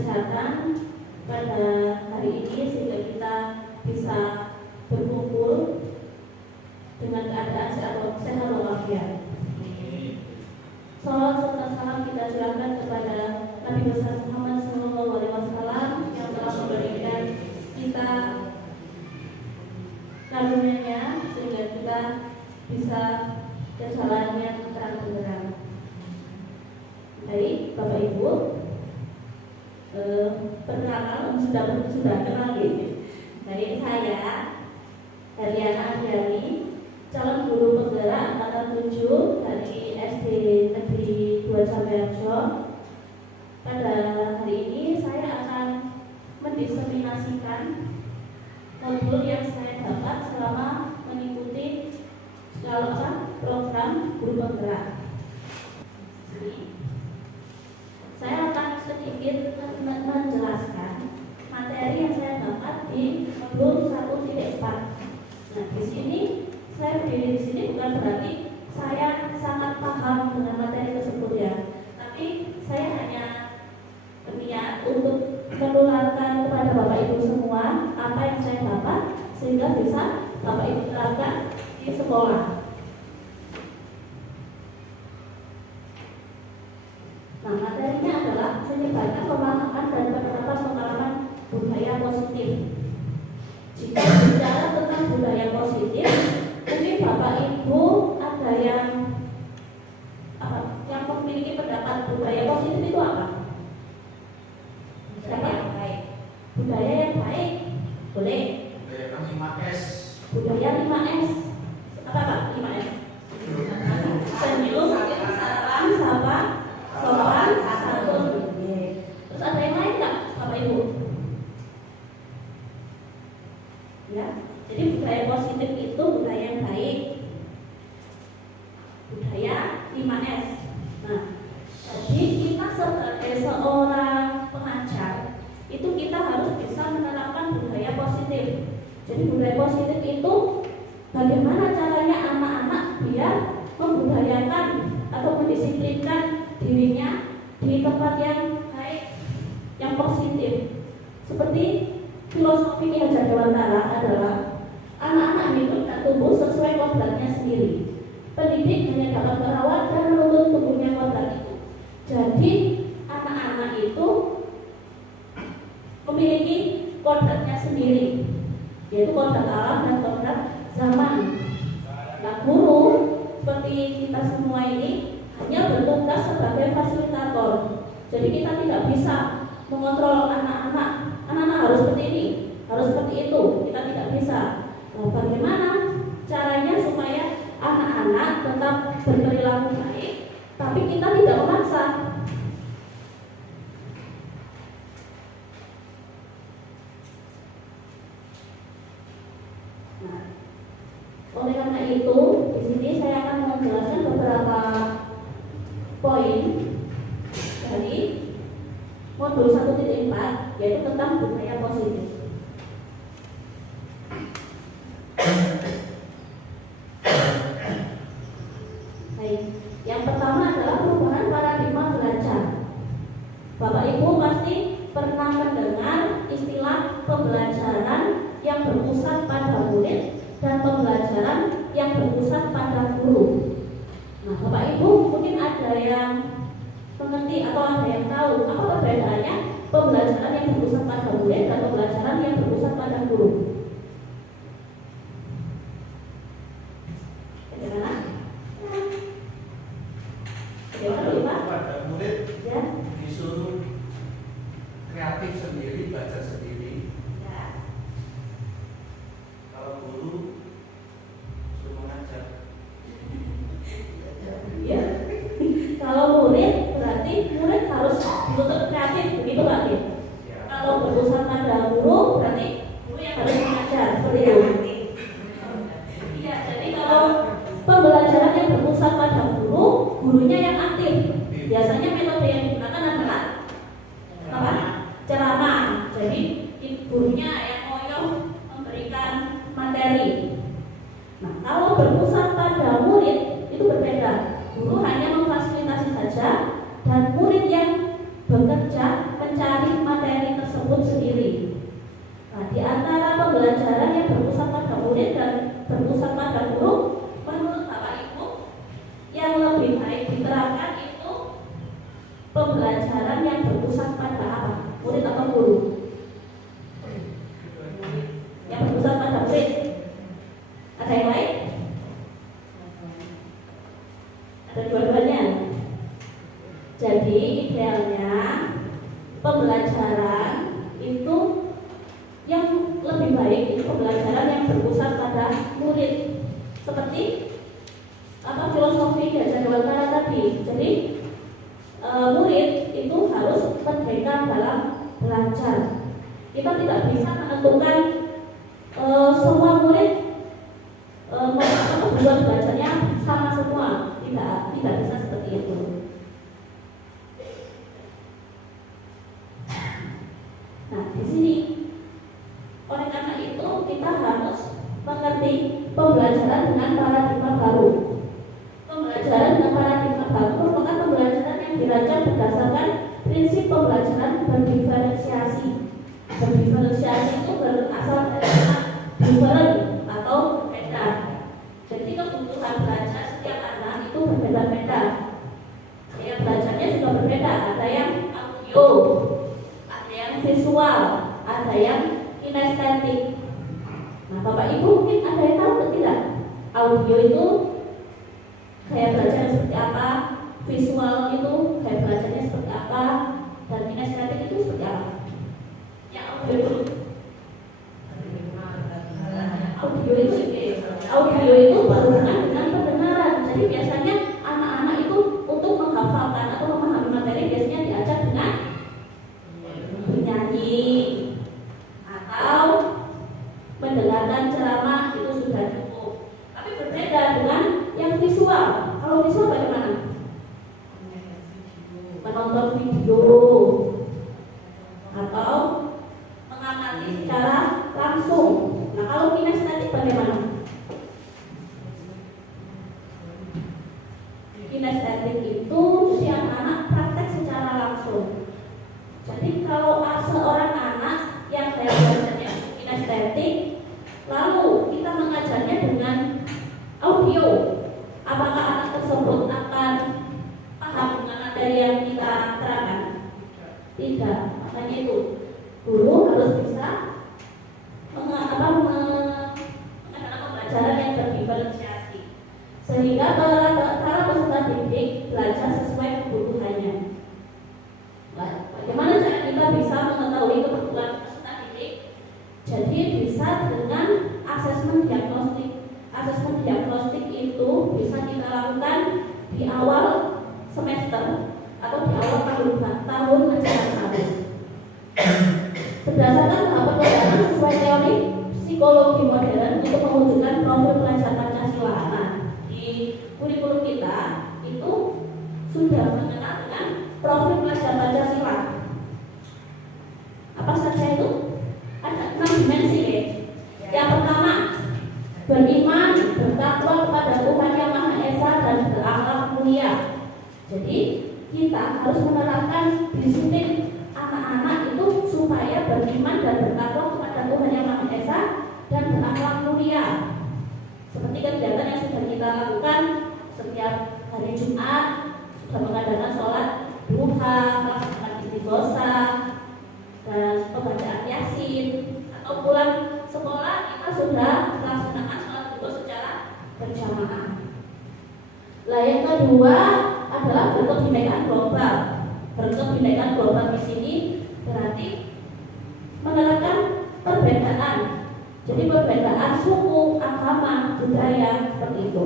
kesehatan pada hari ini sehingga kita bisa berkumpul dengan keadaan sehat walafiat. Salawat serta salam kita curahkan kepada Nabi besar Muhammad SAW yang telah memberikan kita karunia-Nya sehingga kita bisa berjalannya terang benderang. Baik, Bapak Ibu, perkenalkan sudah kenal gitu. Dari saya Heriana Andriani, calon guru penggerak angkatan 7 dari SD Negeri 2 Sambiarjo. Pada hari ini saya akan mendiseminasikan modul yang saya dapat selama mengikuti program guru penggerak. Saya akan sedikit menjelaskan materi yang saya dapat di modul 1.4. Nah, di sini saya berdiri di sini bukan berarti saya sangat paham dengan materi tersebut ya, tapi saya hanya berniat untuk menularkan kepada Bapak Ibu semua apa yang saya dapat sehingga bisa Bapak Ibu terapkan di sekolah. Nah, materinya adalah menyebarkan pemahaman dan penerapan pengalaman budaya positif. Jika bicara tentang budaya positif, mungkin Bapak Ibu ada yang memiliki pendapat budaya positif itu apa? Budaya yang baik. Budaya yang baik, boleh. Budaya 5S. Budaya 5S. Apa Pak? 5S. Senyum, salam, sapa, sopan, santun. Terus ada yang lain nggak, Bapak Ibu? Ya, jadi budaya positif itu budaya yang baik. Budaya 5S. Nah, jadi kita sebagai seorang pengajar itu kita harus bisa menerapkan budaya positif. Jadi budaya positif itu bagaimana caranya anak-anak biar membudayakan atau mendisiplinkan dirinya di tempat yang baik, yang positif. Seperti filosofi Ki Hajar Dewantara adalah anak-anak hidup dan tumbuh sesuai kodratnya sendiri. Pendidik hanya dapat merawat dan menuntut tumbuhnya kodrat itu. Jadi anak-anak itu memiliki kodratnya sendiri, yaitu kodrat alam dan kodrat zaman. Nah, guru seperti kita semua ini hanya bertugas sebagai fasilitator. Jadi kita tidak bisa mengontrol anak-anak. Anak-anak harus seperti ini, harus seperti itu. Kita tidak bisa. Nah, bagaimana caranya supaya anak-anak tetap berperilaku baik, tapi kita tidak memaksa. Nah, oleh karena itu, di sini saya akan menjelaskan beberapa poin dari modul 1.4, yaitu tentang budaya positif. Baik, yang pertama adalah perubahan paradigma belajar. Bapak Ibu pasti pernah mendengar istilah pembelajaran yang berpusat pada murid dan pembelajaran yang berpusat pada guru. Nah, Bapak Ibu mungkin ada yang mengerti atau ada yang tahu apa perbedaannya pembelajaran yang berpusat pada murid dan pembelajaran yang berpusat pada guru. Bagaimana? Pada murid Ya. disuruh kreatif sendiri, baca sendiri. Ya. Kalau guru suruh mengajar. Ya. Kalau murid berarti murid harus dituntut kreatif, begitu Pak? Ya. Kalau berpusat pada guru berarti guru yang harus mengajar, seperti itu. Iya, jadi kalau pembelajaran yang berpusat pada guru, gurunya yang aktif. Biasanya metode yang digunakan adalah apa? Ceramah. Jadi gurunya yang ngoyo memberikan materi. Nah, kalau berpusat pada murid itu berbeda. Guru hanya memfasilitasi saja dan murid yang bekerja mencari materi Ada dua-duanya. Jadi idealnya pembelajaran itu yang lebih baik itu pembelajaran yang berpusat pada murid, seperti filosofi diajar Dewantara tadi. Jadi murid itu harus merdeka dalam belajar. Kita tidak bisa menentukan semua murid tujuan belajarnya sama semua. Tidak bisa seperti itu. Nah, di sini oleh karena itu kita harus mengerti pembelajaran dengan paradigma baru. Pembelajaran dengan paradigma baru merupakan pembelajaran yang dirancang berdasarkan prinsip pembelajaran berdiferensiasi. Berdiferensiasi itu berasal dari kata different atau berbeda. Jadi kebutuhan belajar setiap anak itu berbeda-beda. Gaya belajarnya juga berbeda. Ada yang audio, ada yang visual, ada yang kinestetik. Nah, Bapak Ibu mungkin ada yang tahu atau tidak? Audio itu gaya belajarnya seperti apa, visual itu gaya belajarnya seperti apa, dan kinestetik itu seperti apa? Yang audio itu berhubungan dengan pendengaran. Jadi biasanya anak-anak itu untuk menghafalkan atau memahami materi biasanya diajak dengan bernyanyi atau mendengarkan ceramah, itu sudah cukup. Tapi berbeda dengan yang visual. Kalau visual bagaimana? Menonton video atau mengamati secara langsung. Nah, kalau kinestetik bagaimana? Kinestetik itu jadi anak-anak praktek secara langsung. Jadi kalau seorang anak yang gaya belajarnya kinestetik, lalu kita mengajarnya dengan audio, apakah anak tersebut akan paham dengan materi yang kita terangkan? Tidak. Makanya itu guru harus bisa mengadakan pembelajaran yang berdiferensiasi sehingga para peserta didik belajar sesuai kebutuhannya. Bagaimana cara kita bisa mengetahui kebutuhan peserta didik? Jadi bisa dengan asesmen diagnostik. Asesmen diagnostik itu bisa kita lakukan di awal semester atau di awal tahun ajaran baru. Berdasarkan tahap pendekatan sesuai teori psikologi modern untuk mewujudkan profil pelajar Pancasila. Nah, di kurikulum kita itu sudah mengenal dengan profil pelajar Pancasila. Apa saja itu? Ada 6 dimensi ya. Yang pertama, beriman, bertakwa kepada Tuhan Yang Maha Esa dan berakhlak mulia. Jadi kita harus menerapkan disiplin anak-anak itu supaya beriman dan bertakwa kepada Tuhan Yang Maha Esa dan berakhlak mulia. Seperti kegiatan yang sudah kita lakukan setiap hari Jumat, sudah mengadakan sholat duha, melaksanakan istighosah dan pembacaan Yasin, atau pulang sekolah kita sudah melaksanakan sholat duha secara berjamaah. Nah, yang kedua adalah berkebinekaan global. Berkebinekaan global di sini berarti menerapkan perbedaan. Jadi perbedaan suku, agama, budaya seperti itu.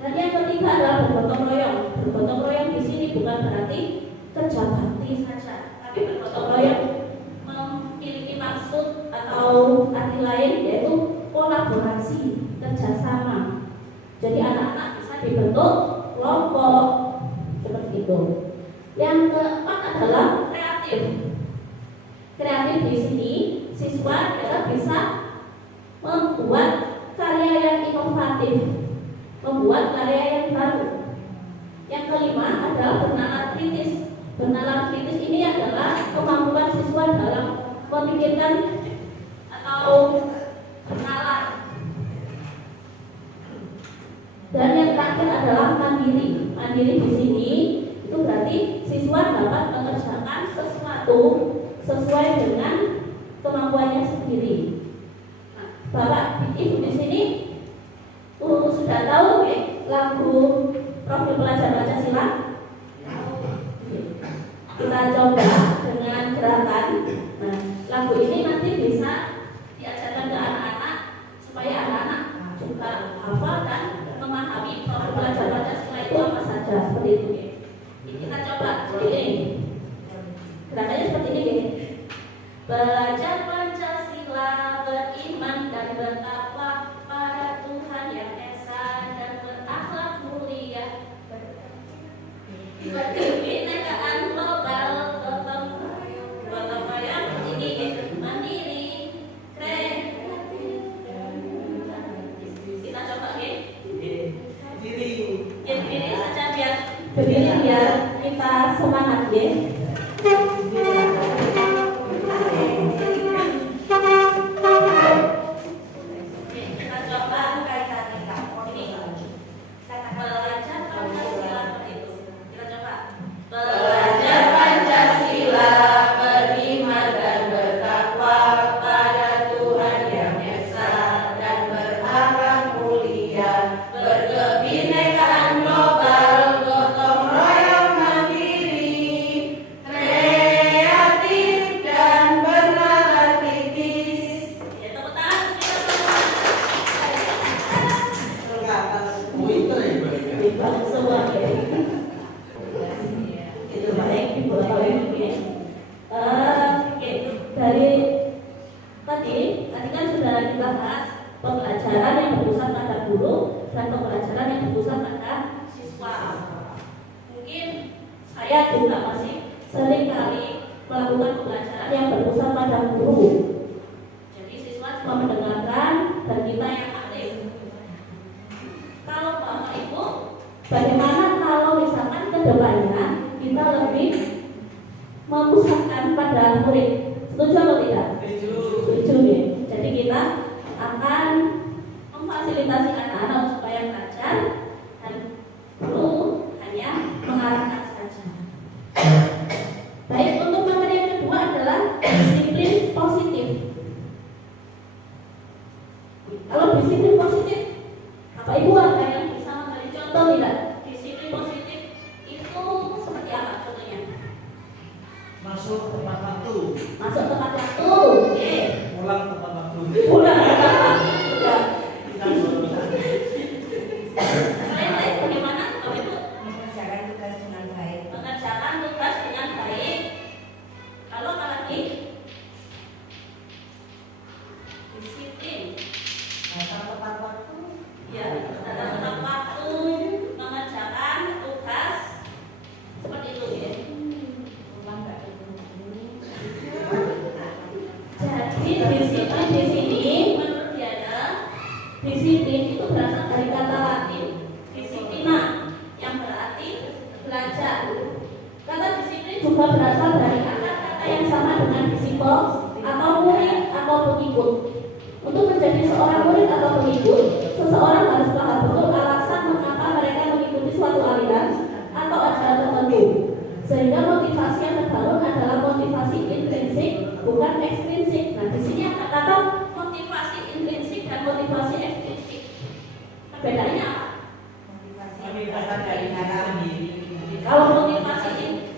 Dan yang ketiga adalah bergotong royong. Bergotong royong di sini bukan berarti kerja bakti saja, tapi bergotong royong memiliki maksud atau arti lain yaitu kolaborasi, kerjasama. Jadi anak-anak bisa dibentuk kelompok seperti itu. Yang keempat adalah kreatif. Kreatif di sini siswa adalah bisa membuat karya yang inovatif, membuat karya yang baru. Yang kelima adalah bernalar kritis. Bernalar kritis ini adalah kemampuan siswa dalam memikirkan atau bernalar. Dan yang terakhir adalah mandiri. Mandiri di sini itu berarti siswa dapat mengerjakan sesuatu sesuai dengan kemampuannya sendiri. Nah, Bapak Ibu di sini sudah tahu ya lagu profil pelajar Pancasila? Kita coba dengan gerakan. Nah, lagu ini nanti bisa diajarkan ke anak-anak supaya anak-anak juga hafal dan memahami profil pelajar Pancasila itu apa saja, seperti itu ya. Kita coba ini. Gerakannya seperti ini ya. Belajar Pancasila, beriman dan bertakwa pada Tuhan yang esa dan berakhlak mulia. Kebinekaan global, gotong royong ini mandiri, kreatif. Kita coba ya. Berdiri saja biar berdiri biar kita semangat ya. Pembelajaran yang berpusat pada guru dan pembelajaran yang berpusat pada siswa. Mungkin saya juga masih sering kali melakukan pembelajaran yang berpusat pada guru. Jadi siswa cuma mendengarkan dan kita yang aktif. Kalau Bapak Ibu, bagaimana kalau misalkan ke depannya kita lebih memusatkan pada murid? Setuju atau tidak? Setuju ya. Jadi kita akan memfasilitasi anak-anak supaya belajar dan guru hanya mengarahkan saja. Baik, untuk materi yang kedua adalah disiplin positif. Kalau disiplin positif, Bapak Ibu ada yang bisa memberi contoh tidak? Disiplin positif itu seperti apa contohnya? Masuk tepat waktu. Masuk tepat waktu. Oke. Pulang tepat waktu. Pulang. Disiplin itu berasal dari kata Latin disiplina yang berarti belajar. Kata disiplin juga berasal dari kata-kata yang sama dengan disipo atau murid atau pengikut. Untuk menjadi seorang murid atau pengikut, seseorang harus paham betul alasan mengapa mereka mengikuti suatu aliran atau ajaran tertentu. Sehingga motivasi yang terbangun adalah motivasi intrinsik, bukan ekstrinsik. Nah, di sini ada kata motivasi intrinsik dan motivasi ekstrinsik. Bedanya apa? Motivasi dari diri sendiri. Kalau motivasi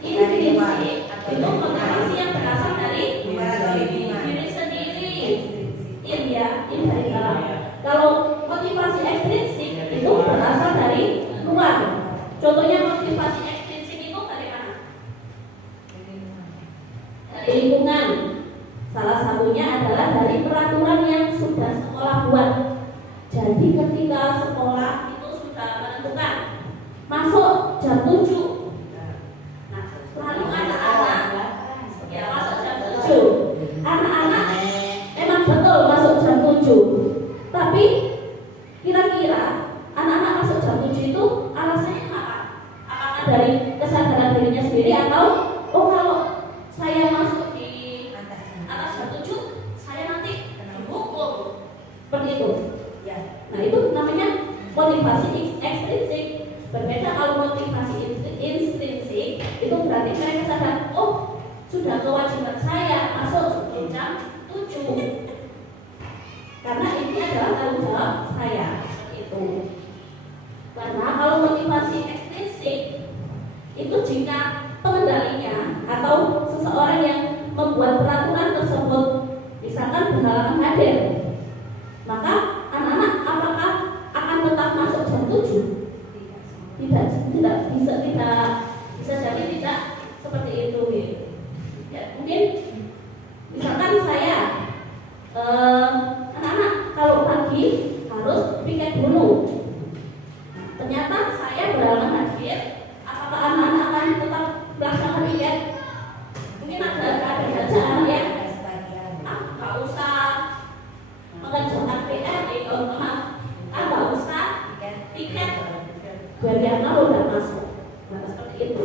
intrinsik itu motivasi yang berasal dari diri sendiri. In dari dalam. Kalau motivasi ekstrinsik itu berasal dari luar. Contohnya motivasi ekstrinsik itu dari mana? Dari lingkungan. Salah satunya adalah dari peraturan yang sudah sekolah buat. Jadi ketika sekolah itu sudah menentukan masuk jam 7. Nah, lalu anak-anak ya masuk jam 7. Anak-anak memang betul masuk jam 7. Tapi kira-kira anak-anak masuk jam 7 itu alasannya apa? Apakah dari kesadaran dirinya sendiri atau kalau saya masuk di atas jam 7 saya nanti dihukum, seperti itu ya. Nah, itu namanya motivasi ekstrinsik. Berbeda kalau motivasi intrinsik, itu berarti mereka sadar, sudah kewajiban saya masuk sebelum jam 7 karena ini adalah tanggung jawab saya, seperti itu. Karena kalau motivasi ekstrinsik itu jika pengendalinya atau seseorang yang membuat peraturan tersebut misalkan berhalangan hadir, maka anak-anak apakah akan tetap masuk jam 7? Tidak bisa jadi tidak seperti itu. Ya, mungkin misalkan saya anak-anak kalau pagi harus piket dulu. Nah, ternyata saya berhalangan hadir, apakah anak-anak akan tetap melaksanakan piket? Mungkin ada saja anak yang nggak usah mengerjakan PR, nggak usah piket, biar lo udah masuk. Nah, seperti itu.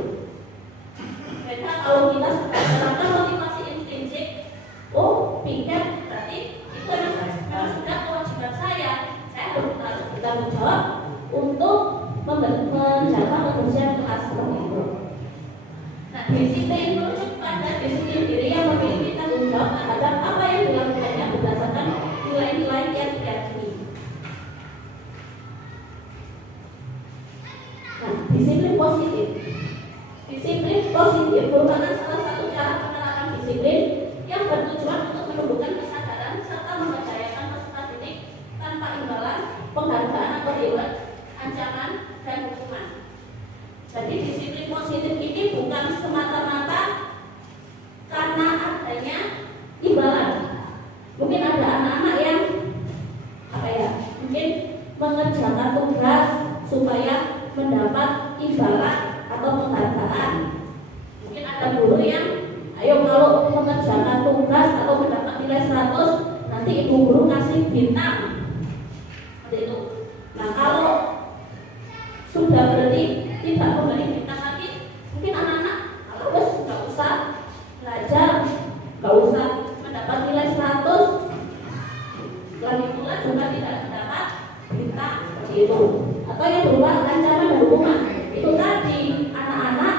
Karena kalau kita sudah menerapkan motivasi intrinsik, oh piket berarti itu memang sudah kewajiban saya harus bertanggung jawab untuk menjaga kebersihan kelas seperti itu. Nah, disiplin merujuk pada disiplin diri yang memiliki tanggung jawab terhadap apa yang dilakukannya berdasarkan nilai-nilai yang diyakini. Nah, disiplin positif. Disiplin positif merupakan salah satu cara penerapan disiplin yang bertujuan untuk menumbuhkan kesadaran serta memperdayakan peserta didik tanpa imbalan, penghargaan atau reward, ancaman, dan hukuman. Jadi disiplin positif ini bukan semata-mata karena adanya imbalan. Mungkin ada anak-anak yang mungkin mengerjakan tugas supaya mendapat imbalan atau penghargaan. Mungkin ada guru yang kalau mengerjakan tugas atau mendapat nilai 100 nanti ibu guru kasih bintang seperti itu. Nah, kalau sudah berarti tidak memberi bintang lagi, mungkin anak-anak kalau nggak usah belajar, nggak usah mendapat nilai 100 lagi pula juga tidak mendapat bintang seperti itu. Atau yang berupa ancaman dan hukuman. Itu tadi anak-anak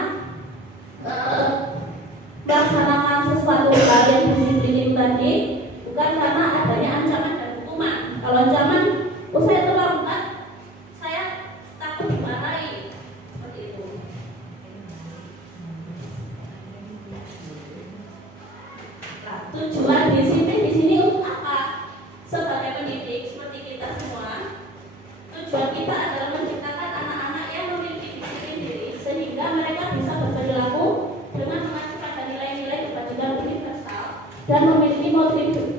melaksanakan sesuatu hal yang disiplin tadi bukan karena adanya ancaman dan hukuman. Kalau ancaman, saya terlambat, saya takut dimarahi, seperti itu. Nah, tujuan disiplin di sini untuk apa? Sebagai pendidik seperti kita semua, tujuan kita adalah menciptakan anak-anak yang memiliki disiplin diri sehingga mereka bisa berperilaku dengan mengacu pada nilai-nilai kebajikan universal dan memiliki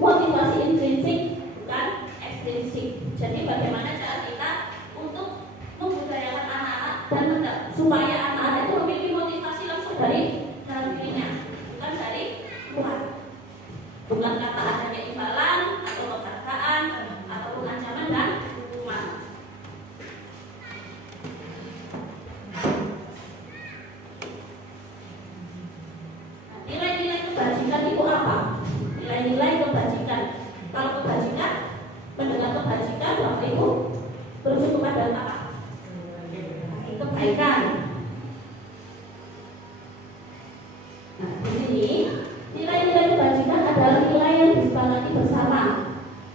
motivasi intrinsik bukan ekstrinsik. Jadi bagaimana cara kita untuk membudayakan anak-anak dan supaya anak-anak itu memiliki motivasi langsung dari dalam dirinya, bukan dari luar, bukan kata adanya imbalan atau penghargaan ataupun ancaman dan hukuman. Nilai-nilai kebajikan itu apa? Nilai-nilai kebajikan. Kalau kebajikan, mendengar kebajikan, Bapak Ibu berujuk kepada apa? Kebaikan. Nah, di sini nilai-nilai kebajikan adalah nilai yang disepakati bersama,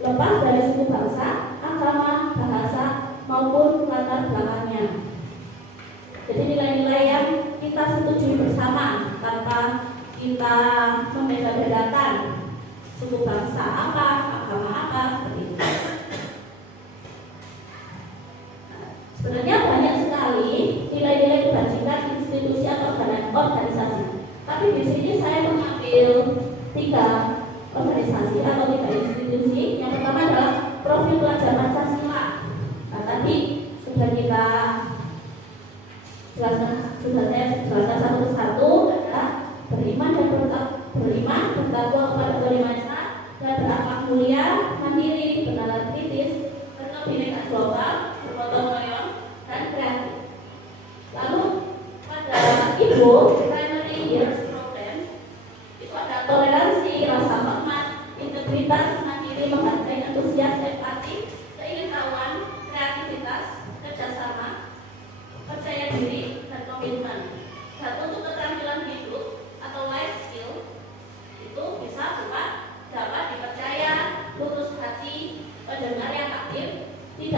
lepas dari suku bangsa, agama, bahasa, maupun latar belakangnya. Jadi nilai-nilai yang kita setujui bersama tanpa kita membeda-bedakan suku bangsa apa, agama apa, seperti itu. Nah, sebenarnya banyak sekali nilai-nilai kebajikan institusi atau organisasi. Tapi di sini saya mengambil 3 organisasi atau 3 institusi. Yang pertama adalah Profil Pelajar Pancasila. Nah, tadi sudah kita saya jelaskan satu persatu, adalah beriman bertakwa kepada Tuhan Yang Maha Esa, dan berakhlak mulia, mandiri, bernalar kritis, berkebinekaan global, bergotong royong, dan kreatif. Lalu pada Ibu Primary Years Program itu ada toleransi, rasa hormat, integritas, mandiri, menghargai, antusias, empati, keingintahuan, kreativitas, kerjasama, percaya diri, dan komitmen. Dan untuk keterampilan hidup atau life skill itu bisa berupa dapat dipercaya, lurus hati, pendengar yang aktif, tidak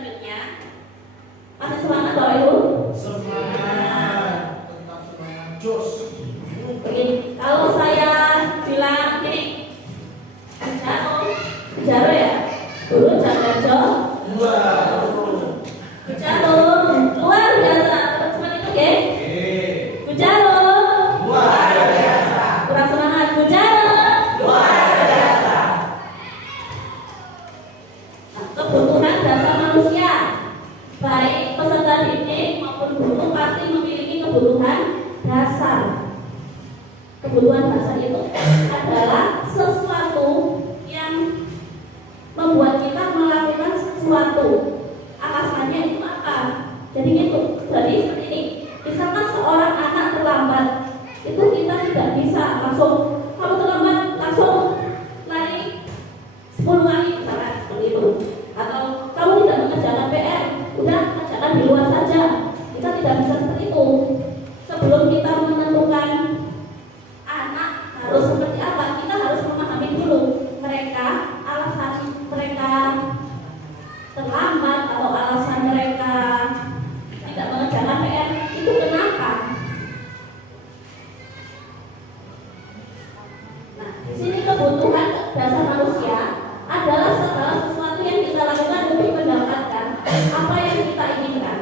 selanjutnya. Masih semangat Bapak Ibu? Semangat, tetap semangat, jos. Begini, kalau saya bilang gini, Jaro ya, dulu Jakarta, Jaro, luar biasa, teman-teman itu oke? Jaro, Luar biasa. kurang semangat, Jaro. Luar biasa. Nah, kebutuhan dasar manusia, baik peserta didik maupun guru pasti memiliki kebutuhan dasar. Kebutuhan dasar itu adalah sesuatu yang membuat kita melakukan sesuatu. Alasannya itu apa? Jadi gitu. Jadi seperti ini. Misalkan seorang anak terlambat, itu kita tidak bisa langsung kamu terlambat langsung lari 10 kali misalkan seperti itu. Atau kamu tidak mengerjakan PR, udah kerjakan di luar saja. Kita tidak bisa seperti itu. Sebelum kita menentukan anak harus seperti apa, kita harus memahami dulu mereka, alasan mereka terlambat atau alasan mereka tidak mengerjakan PR itu kenapa. Nah, di sini kebutuhan dasar manusia adalah segala sesuatu yang kita lakukan untuk mendapatkan apa yang kita inginkan.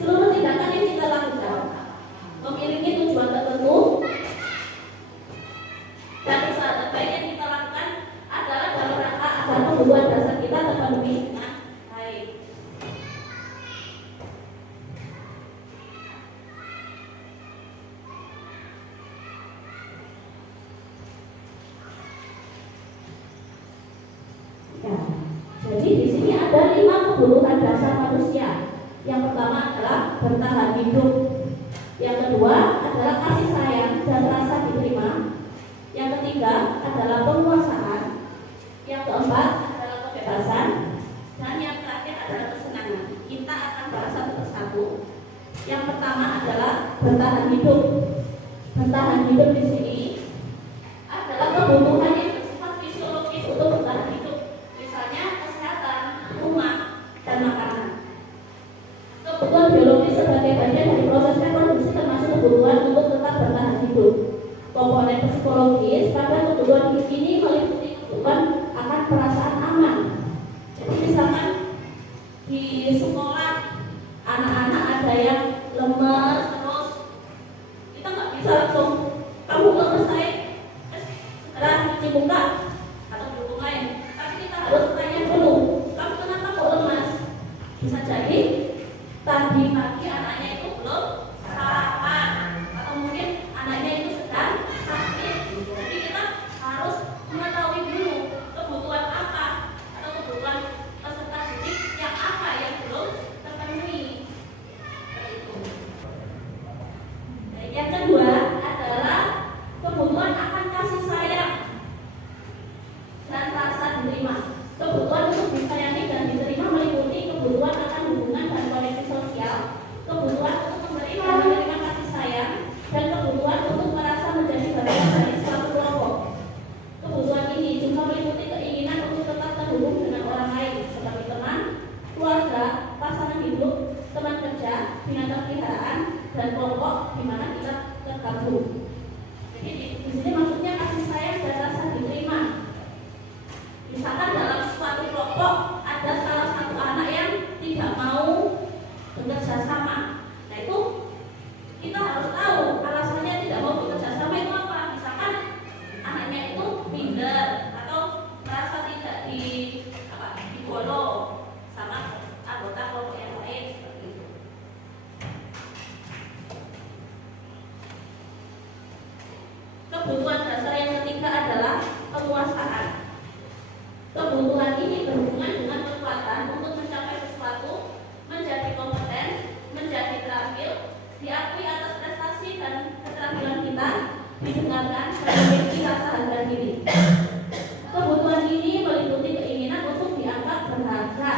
Seluruh tindakan yang kita lakukan memiliki tujuan tertentu, dan usaha terbaik yang kita lakukan adalah dalam rangka agar kebutuhan dasar kita terpenuhi dengan baik. Ya, jadi di sini ada 5 kebutuhan dasar manusia. Yang pertama adalah bertahan hidup. Yang kedua adalah kasih sayang dan rasa diterima. Yang ketiga adalah penguasaan. Yang keempat adalah kebebasan. Dan yang terakhir adalah kesenangan. Kita akan bahas satu persatu. Yang pertama adalah bertahan hidup. Bertahan hidup di sini adalah kebutuhan yang bersifat fisiologis untuk bertahan hidup. Misalnya kesehatan, rumah, dan makanan. Kebutuhan biologis sebagai bagian dari proses reproduksi termasuk kebutuhan untuk tetap bertahan hidup. Komponen psikologis pada kebutuhan ini meliputi kebutuhan akan perasaan aman. Jadi misalkan di sekolah anak-anak ada yang lemes, terus kita nggak bisa langsung kamu lemes saya segera cuci muka atau dukung lain. Tapi kita harus tanya dulu, kamu kenapa kok lemas? Bisa jadi tadi pagi anaknya itu belum sarapan, atau mungkin anaknya itu sedang sakit. Jadi kita harus mengetahui dulu kebutuhan apa atau kebutuhan peserta didik yang apa yang belum terpenuhi. Seperti itu. Dan yang kedua adalah kebutuhan akan kasih sayang dan rasa diterima. Kebutuhan untuk disayangi dan diterima meliputi kebutuhan akan hubungan dan koneksi sosial, kebutuhan untuk memberi dan menerima kasih sayang, dan kebutuhan untuk merasa menjadi bagian dari suatu kelompok. Kebutuhan ini juga meliputi keinginan untuk tetap terhubung dengan orang lain seperti teman, keluarga, pasangan hidup, teman kerja, binatang peliharaan, dan kelompok di mana kita tergabung. Jadi di sini maksudnya kasih sayang dan rasa diterima. Misalkan dalam suatu kelompok ada salah satu anak yang tidak mau bekerja sama. Nah itu kita harus tahu alasannya tidak mau bekerja sama itu apa. Misalkan anaknya itu minder atau merasa tidak digolong sama anggota kelompok yang lain seperti itu. Kebutuhan dasar yang ketiga adalah penguasaan. Kebutuhan ini berhubungan dengan kekuatan untuk mencapai sesuatu, menjadi kompeten, menjadi terampil, diakui atas prestasi dan keterampilan kita, didengarkan dan memiliki rasa harga diri. Kebutuhan ini meliputi keinginan untuk dianggap berharga,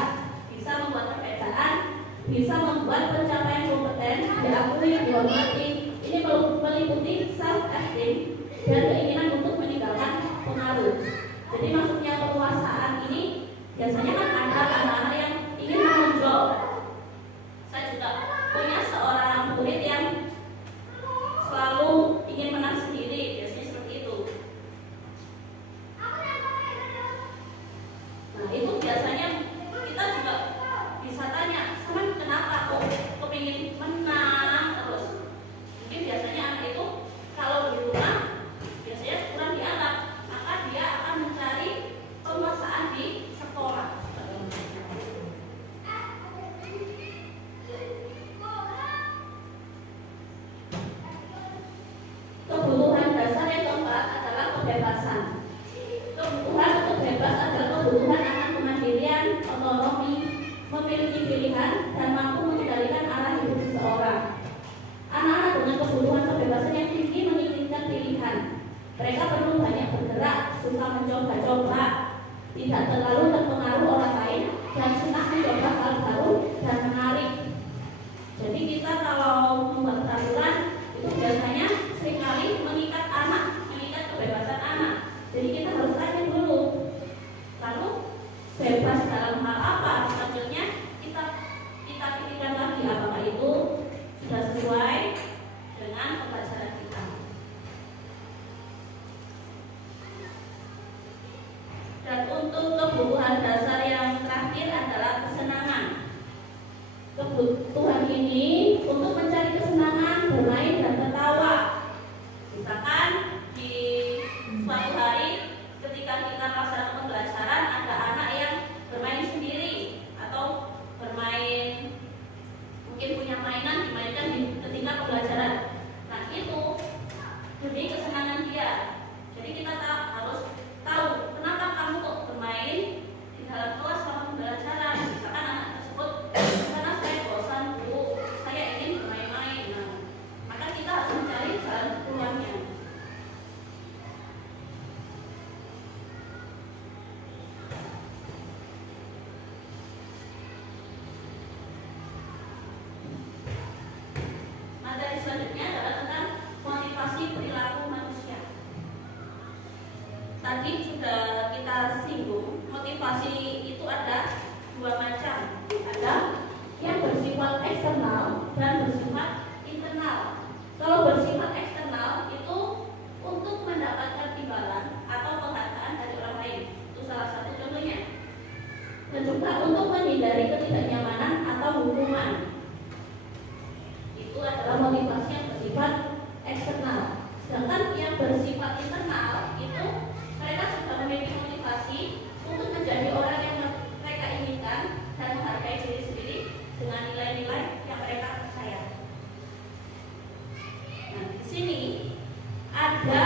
bisa membuat perbedaan, bisa membuat pencapaian kompeten, diakui, dihormati. Ini meliputi self-esteem dan keinginan untuk meninggalkan pengaruh. Jadi maksudnya penguasaan ini biasanya kan ada anak-anak yang tidak terlalu terpengaruh orang lain, dan senang mencoba hal baru dan menarik. Jadi kita kalau membuat peraturan itu biasanya seringkali mengikat anak, mengikat kebebasan anak. Jadi kita harus tanya dulu, lalu bebas dalam hal apa? Selanjutnya kita pikirkan lagi apakah itu sudah sesuai dengan pembelajaran kita. Dan untuk kebutuhan dasar yang terakhir adalah kesenangan. Kebutuhan ini untuk mencari kesenangan, bermain dan tertawa. Misalkan di suatu hari ketika kita melaksanakan pembelajaran ada anak yang bermain sendiri atau bermain mungkin punya mainan dimainkan ketika pembelajaran. Nah itu demi kesenangan dia. Jadi kita harus tahu kenapa kamu kok bermain di dalam kelas selama pembelajaran. Misalkan anak tersebut karena saya bosan bu, saya ingin bermain-main. Nah, maka kita harus mencari jalan keluarnya. Materi selanjutnya adalah tentang motivasi perilaku manusia. Tadi sudah kita singgung, motivasi itu ada dua macam. Ada yang bersifat eksternal dan bersifat internal. Kalau bersifat eksternal itu untuk mendapatkan imbalan atau penghargaan dari orang lain. Itu salah satu contohnya. Dan juga untuk menghindari ketidaknyamanan atau hukuman. Itu adalah motivasi yang bersifat eksternal. Sedangkan yang bersifat internal itu mereka sudah memiliki motivasi untuk menjadi orang yang mereka inginkan dan menghargai diri sendiri dengan nilai-nilai yang mereka percaya. Nah, di sini ada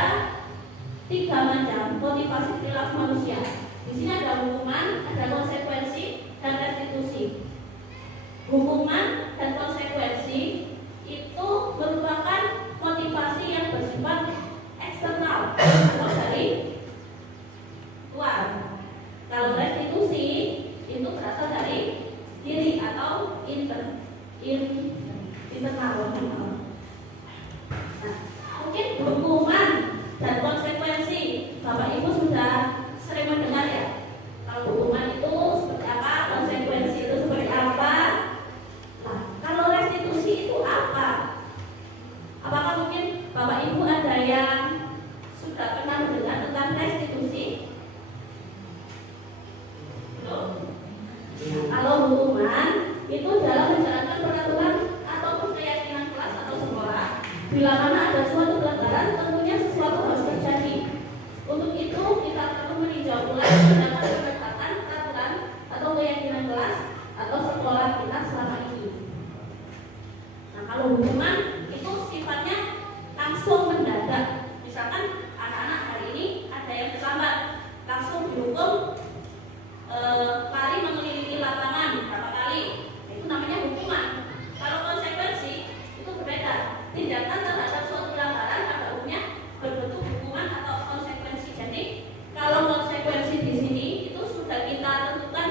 3 macam motivasi perilaku manusia. Di sini ada hukuman, ada konsekuensi, dan restitusi. Hukuman dan konsekuensi itu merupakan motivasi yang bersifat eksternal atau dari luar. Kalau restitusi itu berasal dari diri atau internal. Nah, mungkin hukuman dan konsekuensi Bapak Ibu sudah sering mendengar ya. Kalau hukuman itu seperti apa, konsekuensi itu seperti apa. Nah, kalau restitusi itu apa? Apakah mungkin Bapak Ibu ada yang sudah pernah mendengar tentang restitusi? Belum? Nah, kalau hukuman itu dalam menjalankan peraturan ataupun keyakinan kelas atau sekolah, bila mana ada suatu pelanggaran, tentunya sesuatu harus terjadi. Untuk itu kita perlu meninjau ulang tindakan penegakan peraturan atau keyakinan kelas atau sekolah kita selama ini. Nah, kalau hukuman itu sifatnya langsung mendadak. Misalkan anak-anak hari ini ada yang terlambat, langsung dihukum lari mengelilingi lapangan berapa kali. Itu namanya hukuman. Kalau konsekuensi itu berbeda. Tindakan terhadap suatu pelanggaran pada umumnya berbentuk hukuman atau konsekuensi. Jadi kalau konsekuensi di sini itu sudah kita tentukan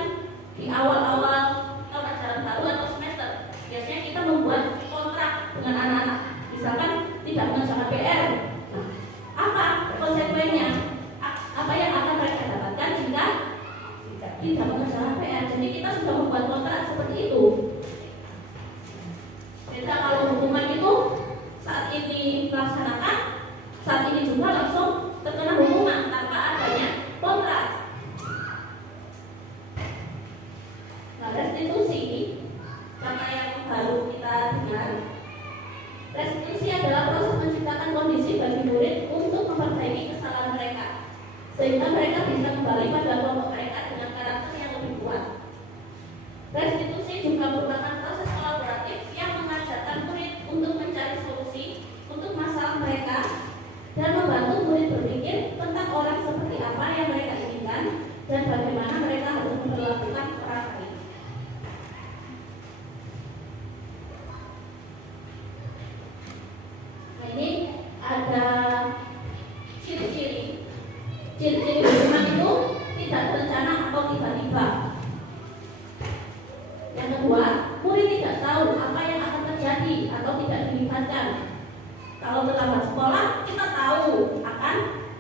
di awal-awal tahun ajaran baru atau semester. Biasanya kita membuat kontrak dengan anak-anak. Misalkan tidak mengerjakan PR. Nah, apa konsekuensinya? Apa yang akan mereka dapatkan jika tidak mengerjakan PR? Jadi kita sudah membuat kontrak seperti itu. Beda kalau hukuman itu saat ini melaksanakan, saat ini juga langsung terkena hukuman tanpa adanya kontrak. Nah, restitusi kata yang baru kita dengar. Restitusi adalah proses menciptakan kondisi bagi murid untuk memperbaiki kesalahan mereka, sehingga mereka bisa kembali pada kelompok mereka dengan karakter yang lebih kuat. Restitusi juga merupakan proses kolaboratif yang mengajarkan murid untuk mencari solusi untuk masalah mereka dan membantu murid berpikir tentang orang seperti apa yang mereka inginkan dan bagaimana mereka harus memperlakukan orang lain. Nah, ini ada ciri-ciri hukuman itu tidak terencana Yang kedua, murid tidak tahu apa yang akan terjadi atau tidak dilibatkan. Kalau terlambat sekolah, kita tahu akan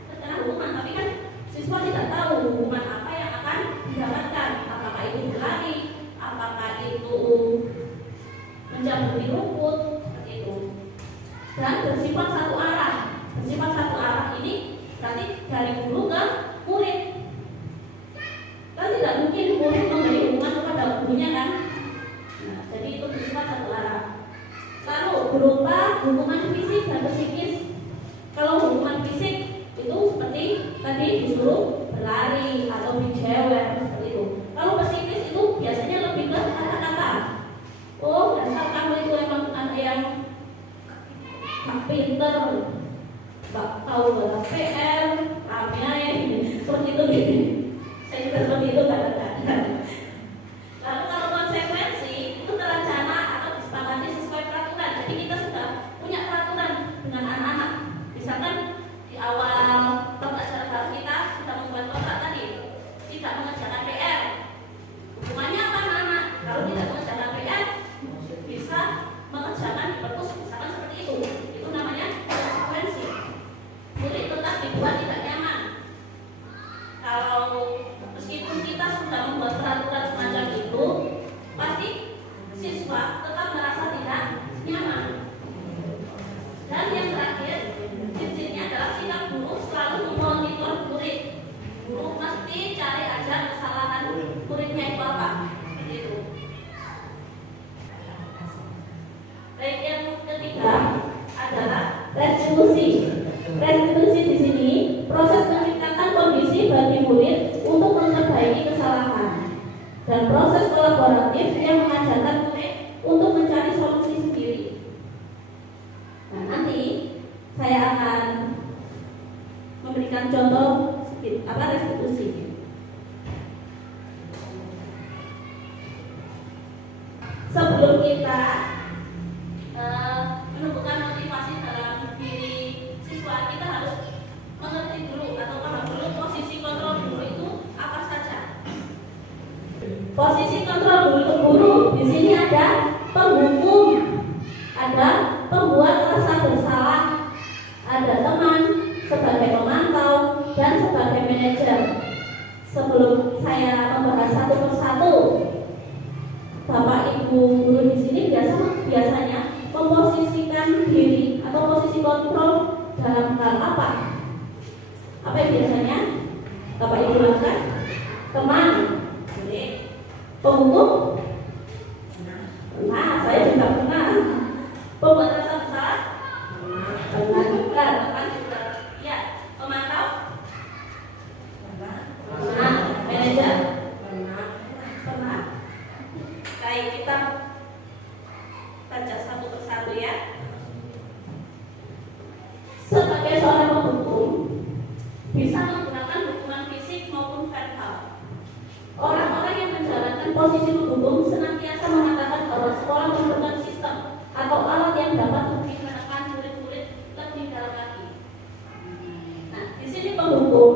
terkena hukuman, tapi kan siswa tidak tahu hukuman apa yang akan didapatkan. Apakah itu berlari, apakah itu menjamuri rumput, seperti itu. Dan bersifat satu arah. Bersifat satu arah ini berarti dari guru ke murid. Kan tidak mungkin murid memberi hukuman kepada gurunya kan? Nah, jadi itu bersifat satu arah. Lalu berupa hukuman fisik dan psikis. Kalau hukuman fisik itu seperti tadi disuruh berlari atau dijewer seperti itu. Kalau psikis itu biasanya lebih ke kata-kata. Oh, dasar kamu itu emang anak yang pinter, nggak tahu bahasa PR, ramai seperti itu gitu. Saya juga seperti itu kadang-kadang. Lalu kalau konsekuensi itu terencana atau disepakati sesuai peraturan. Jadi kita sudah punya peraturan dengan anak-anak. Misalkan di awal pembelajaran baru kita sudah membuat kontrak tadi, tidak mengerjakan PR. Hukumannya apa anak-anak? Kalau tidak mengerjakan PR, bisa mengerjakan di perpus, misalkan seperti itu. Itu namanya konsekuensi. Murid tetap dibuat tidak nyaman. Kalau meskipun kita sudah membuat peraturan semacam itu, pasti siswa tetap merasa tidak nyaman. Dan yang terakhir, prinsipnya adalah sikap guru selalu memonitor murid. Guru mesti cari aja kesalahan muridnya itu apa. Seperti itu. Baik, yang ketiga adalah restitusi. Restitusi di sini proses menciptakan kondisi bagi murid untuk memperbaiki kesalahan dan proses kolaboratif yang mengajarkan murid untuk mencari solusi sendiri. Nah, nanti saya akan memberikan contoh apa restitusi. Sebelum kita menemukan motivasi dalam diri siswa, kita harus mengerti dulu atau paham dulu posisi kontrol guru itu apa saja. Posisi kontrol guru di sini ada penghukum, ada pembuat rasa bersalah, ada teman sebagai pemantau dan sebagai manajer. Sebelum saya membahas satu persatu, Bapak Ibu guru di sini biasanya memposisikan diri atau posisi kontrol dalam hal apa? Apa yang biasanya Bapak Ibu lakukan? Teman, penghukum? Nah, saya juga pernah. Pembuat rasa bersalah? Pernah juga. Teman juga. Ya, pemantau? Pernah. Manajer? Pernah. Baik, kita baca satu persatu ya. Sebagai seorang penghukum bisa menggunakan hukuman fisik maupun verbal. Orang-orang yang menjalankan posisi penghukum senantiasa mengatakan bahwa sekolah memerlukan sistem atau alat yang dapat lebih menekan murid-murid lebih dalam lagi. Nah, di sini penghukum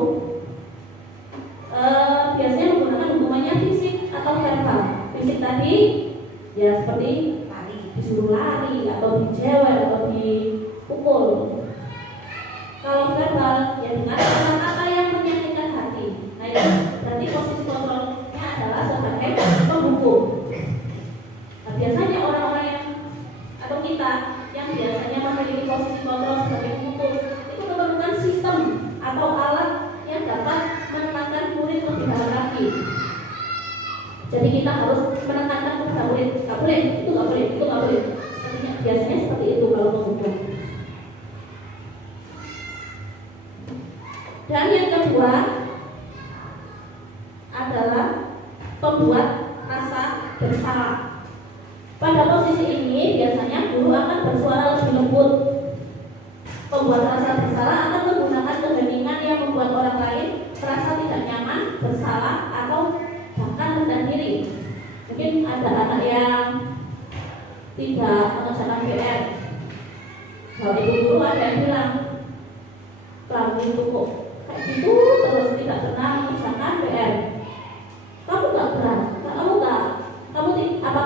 biasanya menggunakan hukumannya fisik atau verbal. Fisik tadi ya seperti disuruh lari atau dijewer atau dipukul. Kalau verbal ya dengan kata-kata yang menyakitkan hati. Nah, itu berarti posisi kontrolnya adalah sebagai penghukum. Nah, biasanya orang-orang yang atau kita yang biasanya memiliki posisi kontrol sebagai penghukum itu memerlukan sistem atau alat yang dapat menekankan murid lebih dalam lagi. Jadi kita harus menekankan kepada murid, nggak boleh, itu nggak boleh, itu nggak boleh. Biasanya seperti itu kalau penghukum. Dan yang kedua adalah pembuat rasa bersalah. Pada posisi ini biasanya guru akan bersuara lebih lembut. Pembuat rasa bersalah akan menggunakan keheningan yang membuat orang lain merasa tidak nyaman, bersalah, atau bahkan rendah diri. Mungkin ada anak yang tidak mengerjakan PR. Kalau ibu guru ada yang bilang, kamu itu kok kayak gitu terus tidak pernah mengerjakan PR. Kamu nggak berat, kamu apa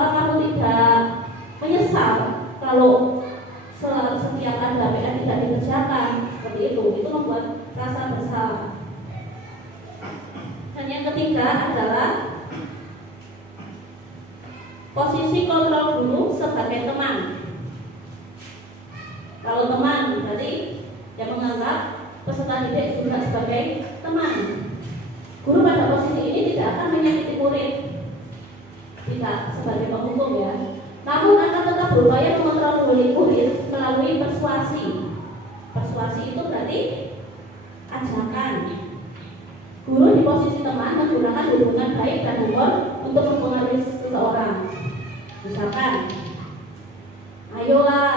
menyesal kalau setiap ada PR tidak dikerjakan seperti itu membuat rasa bersalah. Dan yang ketiga adalah posisi kontrol guru sebagai teman. Kalau teman berarti yang menganggap peserta didik juga sebagai teman. Guru pada posisi ini tidak akan menyakiti murid, tidak sebagai penghukum ya, namun akan tetap berupaya mengontrol murid melalui persuasi. Persuasi itu berarti ajakan. Guru di posisi teman menggunakan hubungan baik dan humor untuk mempengaruhi seseorang. Misalkan, ayolah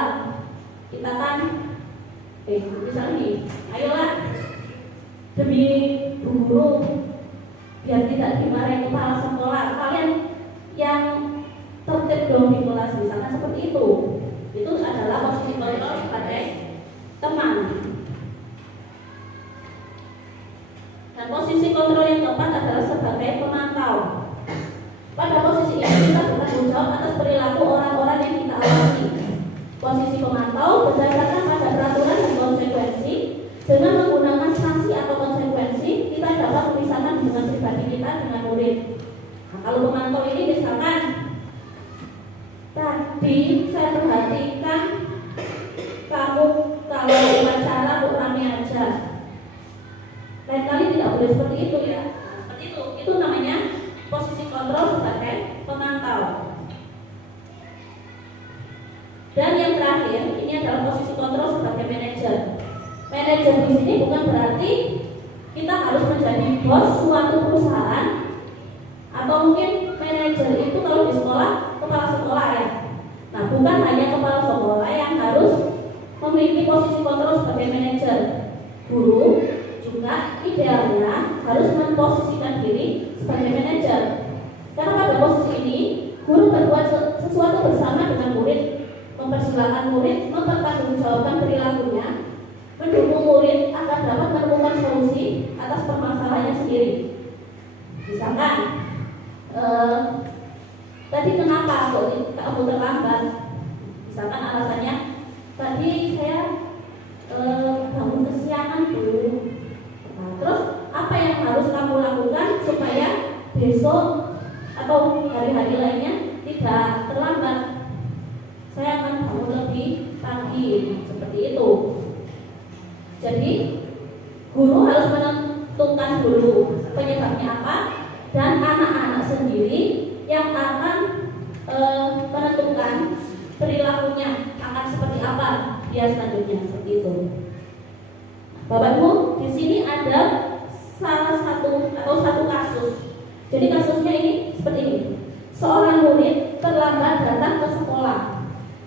kita kan, misalnya nih, ayolah demi Bu Guru biar tidak dimarahi kepala sekolah, kalian yang tertib dong di kelas, misalkan seperti itu. Itu adalah posisi kontrol sebagai teman. Dan posisi kontrol yang keempat adalah sebagai pemantau. Pada posisi ini kita bertanggung jawab atas perilaku orang-orang yang kita awasi. Posisi pemantau berdasarkan pada peraturan dan konsekuensi. Dengan menggunakan sanksi atau konsekuensi, kita dapat memisahkan hubungan pribadi kita dengan murid. Nah, kalau pemantau ini misalkan, tadi saya perhatikan kamu kalau upacara rame aja. Lain kali tidak boleh seperti itu ya. Nah, seperti itu namanya posisi kontrol sebagai pemantau. Dan yang terakhir, ini adalah posisi kontrol sebagai manajer. Manajer di sini bukan berarti kita harus menjadi bos suatu perusahaan, atau mungkin manajer itu kalau di sekolah kepala sekolah ya. Nah, bukan hanya kepala sekolah yang harus memiliki posisi kontrol sebagai manajer. Guru juga idealnya harus memposisikan diri sebagai manajer. Karena pada posisi ini, guru berbuat sesuatu bersama dengan murid, mempersilahkan murid mempertanggungjawabkan perilakunya, mendukung murid agar dapat menemukan solusi atas permasalahannya sendiri. Misalkan, tadi kenapa kamu terlambat? Misalkan alasannya, tadi saya bangun kesiangan dulu. Nah, terus apa yang harus kamu lakukan supaya besok atau hari-hari lainnya tidak terlambat? Saya akan bangun lebih pagi, seperti itu. Jadi guru harus menentukan dulu penyebabnya apa, dan anak-anak sendiri yang akan menentukan perilakunya akan seperti apa dia selanjutnya, seperti itu. Bapak Ibu, di sini ada salah satu kasus. Jadi kasusnya ini seperti ini. Seorang murid terlambat datang ke sekolah.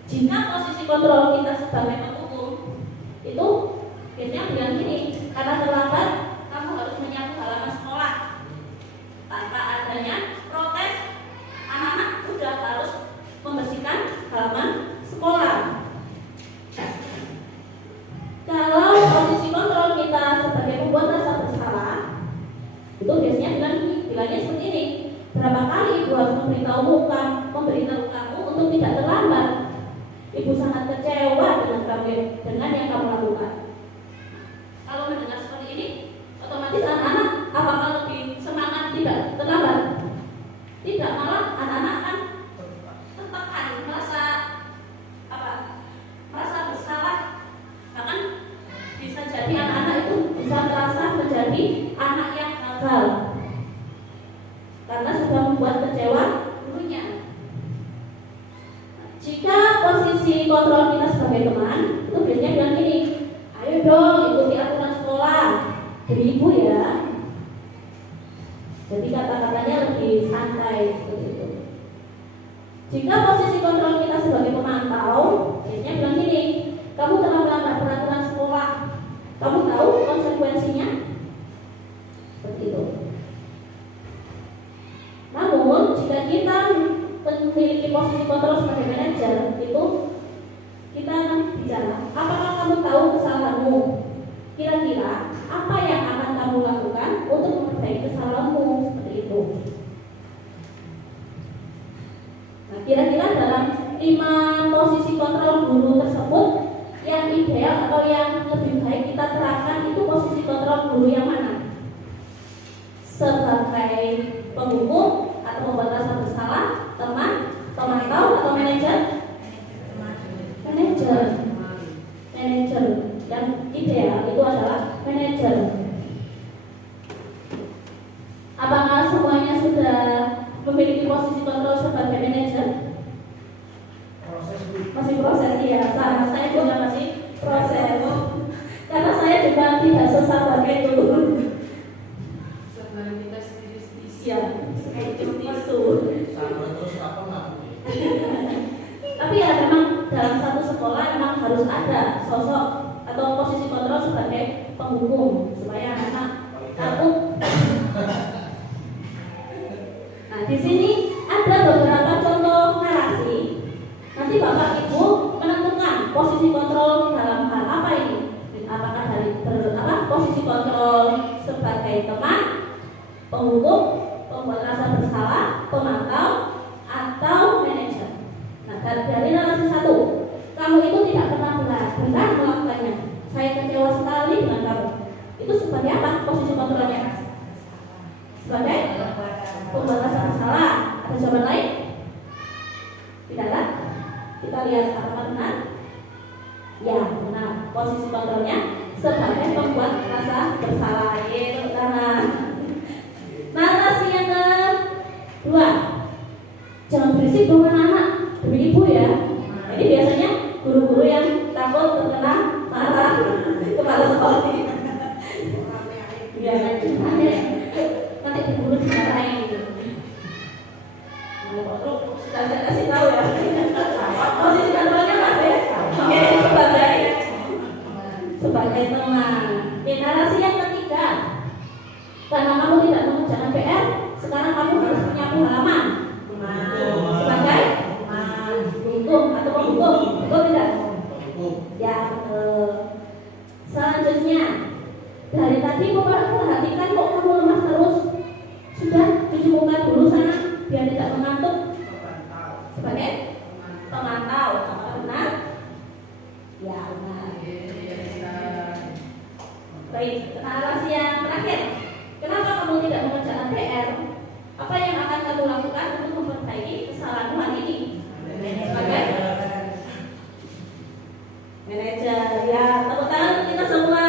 Jika posisi kontrol kita sebagai penghukum itu biasanya bilang gini, karena terlambat kamu harus menyapu halaman sekolah. Tanpa adanya protes, anak-anak sudah harus membersihkan halaman sekolah. Kalau posisi kontrol kita sebagai pembuat rasa bersalah, itu biasanya bilangnya seperti ini. Berapa kali ibu harus memberitahu kamu untuk tidak terlambat? Ibu sangat kecewa dengan yang kamu lakukan. Kalau mendengar seperti ini, otomatis anak-anak apakah lebih semangat tidak terlambat? Tidak, malah anak-anak akan tertekan, merasa bersalah. Bahkan bisa jadi anak-anak itu bisa merasa menjadi anak yang gagal karena sudah membuat kecewa gurunya. Jika posisi kontrol kita sebagai teman, itu biasanya bilang gini, ayo dong ikuti aturan sekolah, demi ibu ya. Jadi kata-katanya lebih santai seperti itu. Jika posisi kontrol kita sebagai pemantau, biasanya bilang gini, kamu telah melanggar peraturan sekolah, kamu tahu konsekuensinya? Seperti itu. Namun, jika kita memiliki posisi kontrol sebagai manajer, itu kita akan bicara, apakah kamu tahu kesalahanmu? Kira-kira apa yang akan kamu lakukan untuk memperbaiki kesalahanmu? Seperti itu. Nah, kira-kira dalam 5 posisi kontrol guru tersebut, yang ideal atau yang lebih baik kita terapkan itu posisi kontrol guru yang mana? Sebagai penghukum atau pembuat rasa bersalah, teman, pemantau atau manajer? Manajer yang ideal itu adalah manajer. Apakah semuanya sudah memiliki posisi kontrol sebagai manajer? Masih proses ya, sama saya juga masih proses. Karena saya juga tidak sesabar itu. Sebenarnya kita sendiri Ya, seperti itu. Sama terus apa nggak? Tapi ya memang dalam satu sekolah memang harus ada sosok atau posisi kontrol sebagai penghukum supaya anak takut. Nah, di sini ada beberapa contoh narasi. Nanti Bapak Ibu menentukan posisi kontrol dalam hal apa ini? Apakah dari posisi kontrol sebagai teman, penghukum, pembuat rasa bersalah, pemantau, atau manajer. Nah, dari narasi 1, kamu itu tidak pernah benar melakukannya. Saya kecewa sekali dengan kamu. Itu sebagai apa posisi kontrolnya? Sebagai pembuat rasa bersalah. Ada jawaban lain? Tidak ada? Kita lihat apakah benar? Ya, benar. Posisi kontrolnya sebagai pembuat rasa bersalah. Tepuk tangan. Narasi yang kedua, jangan berisik dong anak-anak, demi ibu ya. Ini biasanya guru-guru yang takut terkena marah kepala sekolah. Ya, nanti guru dimarahin. Saya kasih tahu ya. Posisi kontrolnya mas ya. Oke, sebagai teman. Narasi yang ketiga, karena kamu tidak mengerjakan PR, sekarang kamu harus menyapu halaman. Sebagai hukum atau penghukum, betul tidak? Ya, selanjutnya, dari tadi perhatikan kok kamu lemas terus. Sudah cuci muka dulu sana biar tidak mengantuk. Sebagai pemantau, apakah benar? Ya, benar. Baik, narasi yang terakhir. Kenapa kamu tidak mengerjakan PR? Apa yang akan kamu lakukan untuk memperbaiki kesalahanmu hari ini? Sebagai manajer. Ya, tepuk tangan untuk kita semua.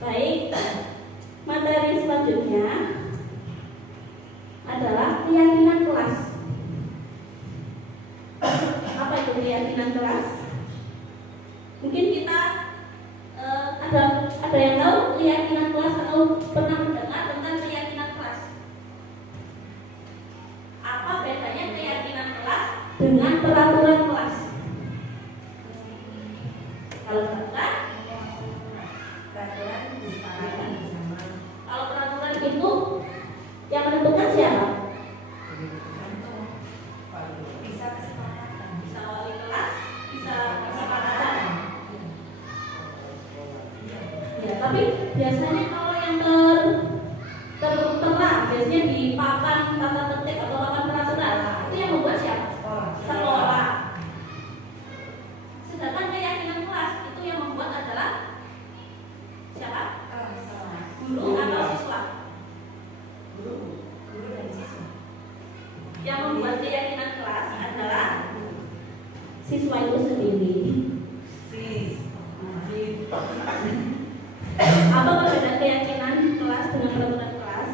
Baik, materi selanjutnya adalah keyakinan kelas. Apa itu keyakinan kelas? Mungkin kita ada yang tahu keyakinan kelas atau pernah mendengar tentang keyakinan kelas. Apa bedanya keyakinan kelas dengan peraturan kelas? Kalau peraturan, kalau peraturan itu yang menentukan siapa? Bisa kesepakatan, bisa wali kelas, bisa kesepakatan. Ya, tapi biasanya kalau yang tertera biasanya di papan tata tertib atau papan peraturan itu yang membuat siapa? Sekolah. Sedangkan keyakinan kelas itu yang membuat adalah siapa? Guru atau siswa? Guru dan siswa. Yang membuat keyakinan kelas adalah siswa itu sendiri. Apa perbedaan keyakinan kelas dengan peraturan kelas?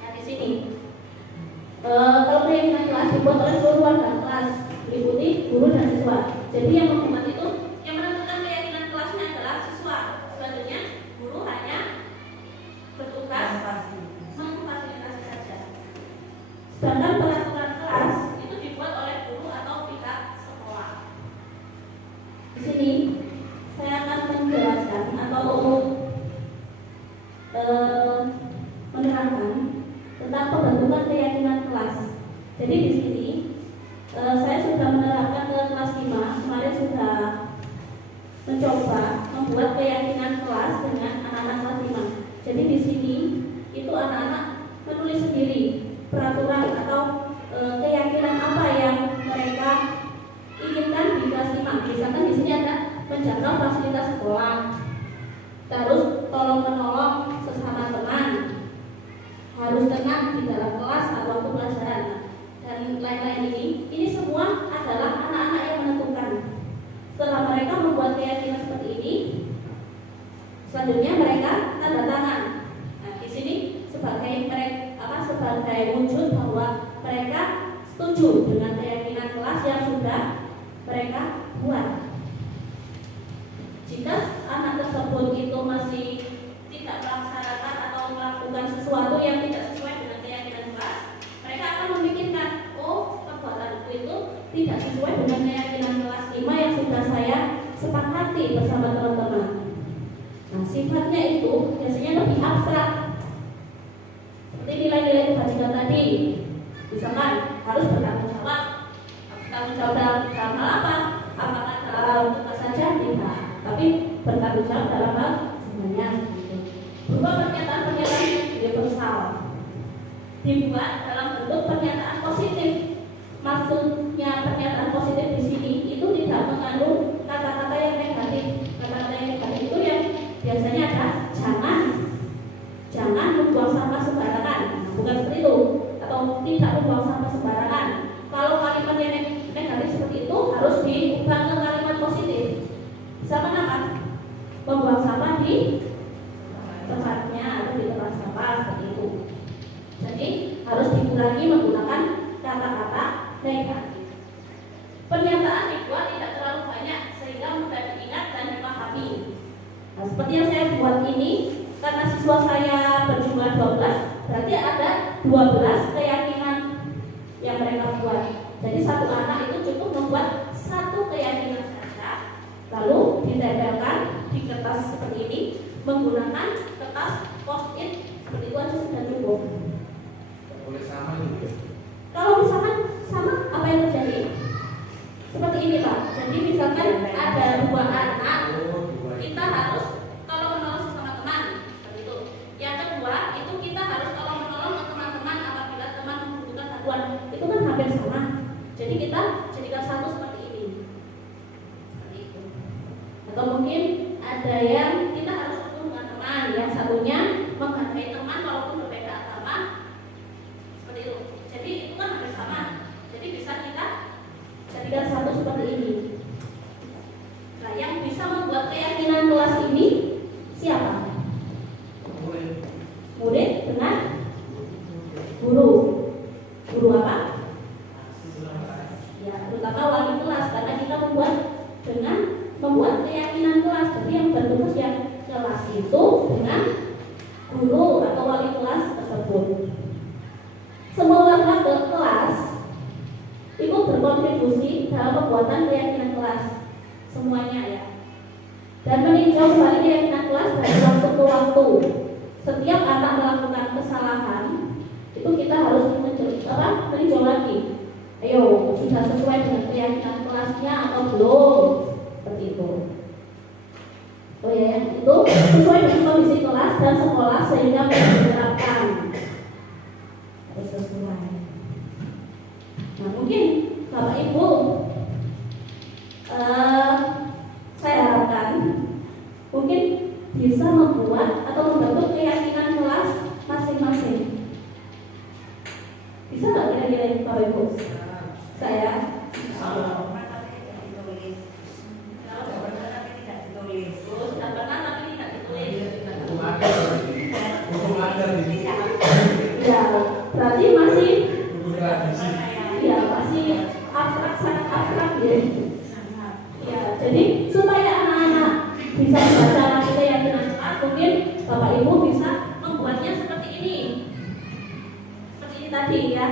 Nah, di sini kalau keyakinan kelas dibuat oleh seluruh warga kelas, meliputi guru dan siswa. Jadi yang membuat itu, yang menentukan keyakinan kelasnya adalah siswa. Selanjutnya guru hanya bertugas memfasilitasi saja. Sedangkan peraturan kelas itu dibuat oleh guru atau pihak sekolah. Di sini saya akan menjelaskan atau menerangkan tentang pembentukan keyakinan kelas. Jadi di sini saya sudah menerapkan ke kelas 5, kemarin sudah mencoba membuat keyakinan kelas dengan anak-anak kelas 5. Jadi di sini itu anak-anak menulis sendiri peraturan atau keyakinan apa yang mereka inginkan di kelas 5. Misalkan di sini ada menjaga fasilitas sekolah, terus tolong menolong sesama teman, harus tenang di dalam kelas saat waktu pelajaran, dan lain-lain. Ini semua adalah anak-anak yang menentukan. Setelah mereka membuat keyakinan seperti ini, selanjutnya mereka tanda tangan. Nah, di sini sebagai wujud bahwa mereka setuju dengan keyakinan kelas yang sudah mereka buat. Jika anak tersebut itu masih tidak melaksanakan atau melakukan sesuatu yang tidak sesuai dengan keyakinan kelas, mereka akan memikirkan, oh, perbuatanku itu tidak sesuai dengan keyakinan kelas 5 yang sudah saya sepakati bersama teman-teman. Nah, sifatnya itu biasanya lebih abstrak, seperti nilai-nilai kebajikan tadi. Misalkan harus bertanggung jawab. Bertanggung jawab dalam hal apa? Apakah dalam tugas saja? Tidak, tapi bertanggung jawab dalam hal semuanya. Berupa pernyataan-pernyataan yang universal, dibuat dalam bentuk pernyataan positif. Maksudnya pernyataan positif di sini itu tidak mengandung kata-kata yang negatif. Kata-kata yang negatif itu yang biasanya ada jangan membuang sampah sembarangan. Bukan seperti itu, atau tidak membuang sampah sembarangan. Kalau kalimat yang negatif seperti itu harus diubah ke kalimat positif. Sama apa? Membuang sampah di tempatnya atau di tempat sampah, seperti itu. Jadi harus dikurangi menggunakan kata-kata negatif. Pernyataan dibuat tidak terlalu banyak sehingga mudah diingat dan dipahami. Nah, seperti yang saya buat ini, karena siswa saya berjumlah 12, berarti ada 12 keyakinan yang mereka buat. Jadi satu anak itu cukup membuat satu keyakinan saja, lalu ditempelkan di kertas seperti ini menggunakan kertas post-it, seperti itu aja sudah cukup. Boleh sama gitu ya? Kalau misalkan sama, apa yang terjadi? Seperti ini Pak. Jadi misalkan ada 2 anak, kita harus tolong menolong sesama teman, seperti itu. Yang kedua, itu kita harus tolong menolong teman-teman apabila teman membutuhkan bantuan. Itu kan hampir sama. Jadi kita jadikan satu seperti ini. Seperti itu. Atau mungkin ada yang kita harus ketemu dengan teman, yang satunya menghargai teman walaupun berbeda agama. Seperti itu. Jadi itu kan hampir sama. Jadi bisa kita jadikan satu seperti ini. Nah, yang bisa membuat keyakinan kelas ini siapa? Murid dengan guru. Guru apa? Ya, terutama wali kelas, karena kita membuat keyakinan kelas. Jadi yang bertugas yang kelas itu dengan guru atau wali kelas tersebut. Semua warga kelas ikut berkontribusi dalam pembuatan keyakinan kelas, semuanya ya. Dan meninjau kembali keyakinan kelas dari waktu ke waktu. Setiap anak melakukan kesalahan, itu kita harus meninjau lagi. Ayo, sudah sesuai dengan keyakinan kelasnya atau belum? Seperti itu. Oh ya, itu sesuai dengan kondisi kelas dan sekolah sehingga menerapkan. Harus sesuai. Nah, mungkin Bapak Ibu saya harapkan mungkin bisa membuat atau membentuk keyakinan kelas masing-masing. Bisa nggak kira-kira Bapak Ibu? Saya sudah pernah tapi tidak ditulis. Ya, berarti masih ya masih abstrak, sangat abstrak ya. Ya, jadi supaya anak-anak bisa membaca keyakinan kelas, mungkin Bapak Ibu bisa membuatnya seperti ini. Seperti ini tadi ya.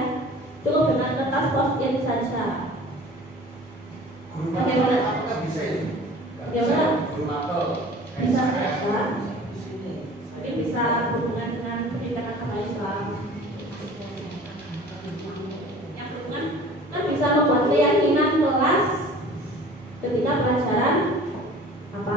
Cukup dengan kertas post-it saja. Bagaimana? Apakah bisa ini? Bagaimana? Bisa saja. Ini Tapi bisa berhubungan dengan pendidikan agama Islam. Yang berhubungan kan bisa membuat keyakinan kelas ketika pelajaran apa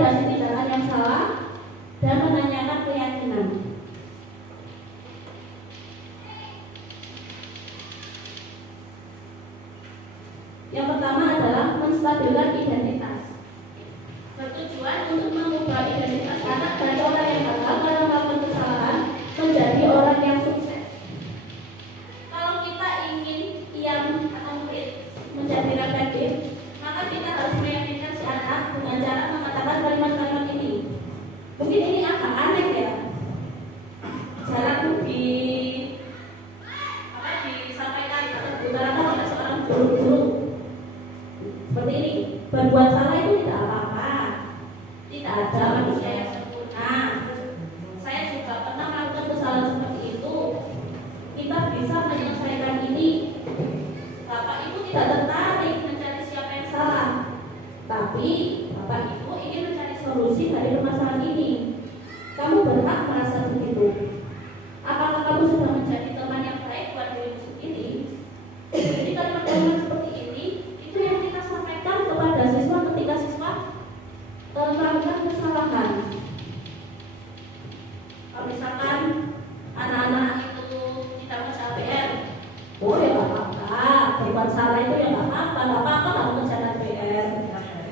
memvalidasi tindakan yang salah dan menanyakan keyakinan. Yang pertama adalah menstabilkan identitas. Bertujuan untuk mengubah identitas anak dari orang yang gagal karena melakukan kesalahan menjadi orang yang sukses. Kalau kita ingin yang atau murid menjadi reflektif, maka kita harus meyakinkan si anak dengan cara mengatakan kalimat-kalimat ini. Mungkin ini agak aneh ya, jarang disampaikan atau diutarakan oleh seorang guru. Seperti ini, berbuat salah itu tidak apa-apa, tidak ada manusia yang sempurna. Saya juga pernah melakukan kesalahan seperti itu. Kita bisa menyelesaikan ini. Bapak Ibu tidak tertarik mencari siapa yang salah, tapi Bapak Ibu ingin mencari solusi dari permasalahan ini. Kamu berhak merasa begitu. Apakah kamu sudah menjadi teman yang baik buat dirimu sendiri? Jadi kalimat-kalimat seperti ini itu yang kita sampaikan kepada siswa ketika siswa melakukan kesalahan. Kalau misalkan anak-anak itu tidak mengerjakan PR, oh ya nggak apa-apa, berbuat salah itu ya nggak apa-apa kamu mengerjakan PR.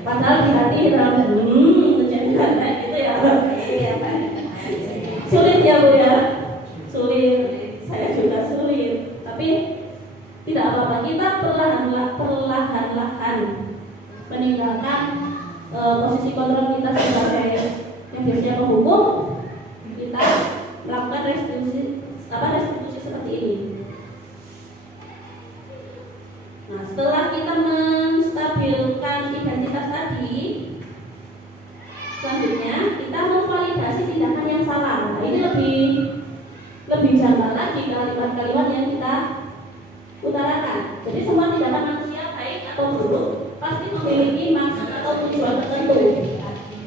Padahal di hati dalam menjadikan kayak gitu ya. Sulit ya Bu ya, sulit. Saya juga sulit, tapi tidak apa-apa, kita perlahan-lahan meninggalkan posisi kontrol kita sebagai yang biasanya menghukum. Kita melakukan restitusi seperti ini. Nah, setelah kita menstabilkan identitas tadi, selanjutnya kita memvalidasi tindakan yang salah. Nah, ini lebih janggal lagi kalimat-kalimat yang kita utarakan. Jadi semua tindakan manusia baik atau buruk pasti memiliki maksud atau tujuan tertentu.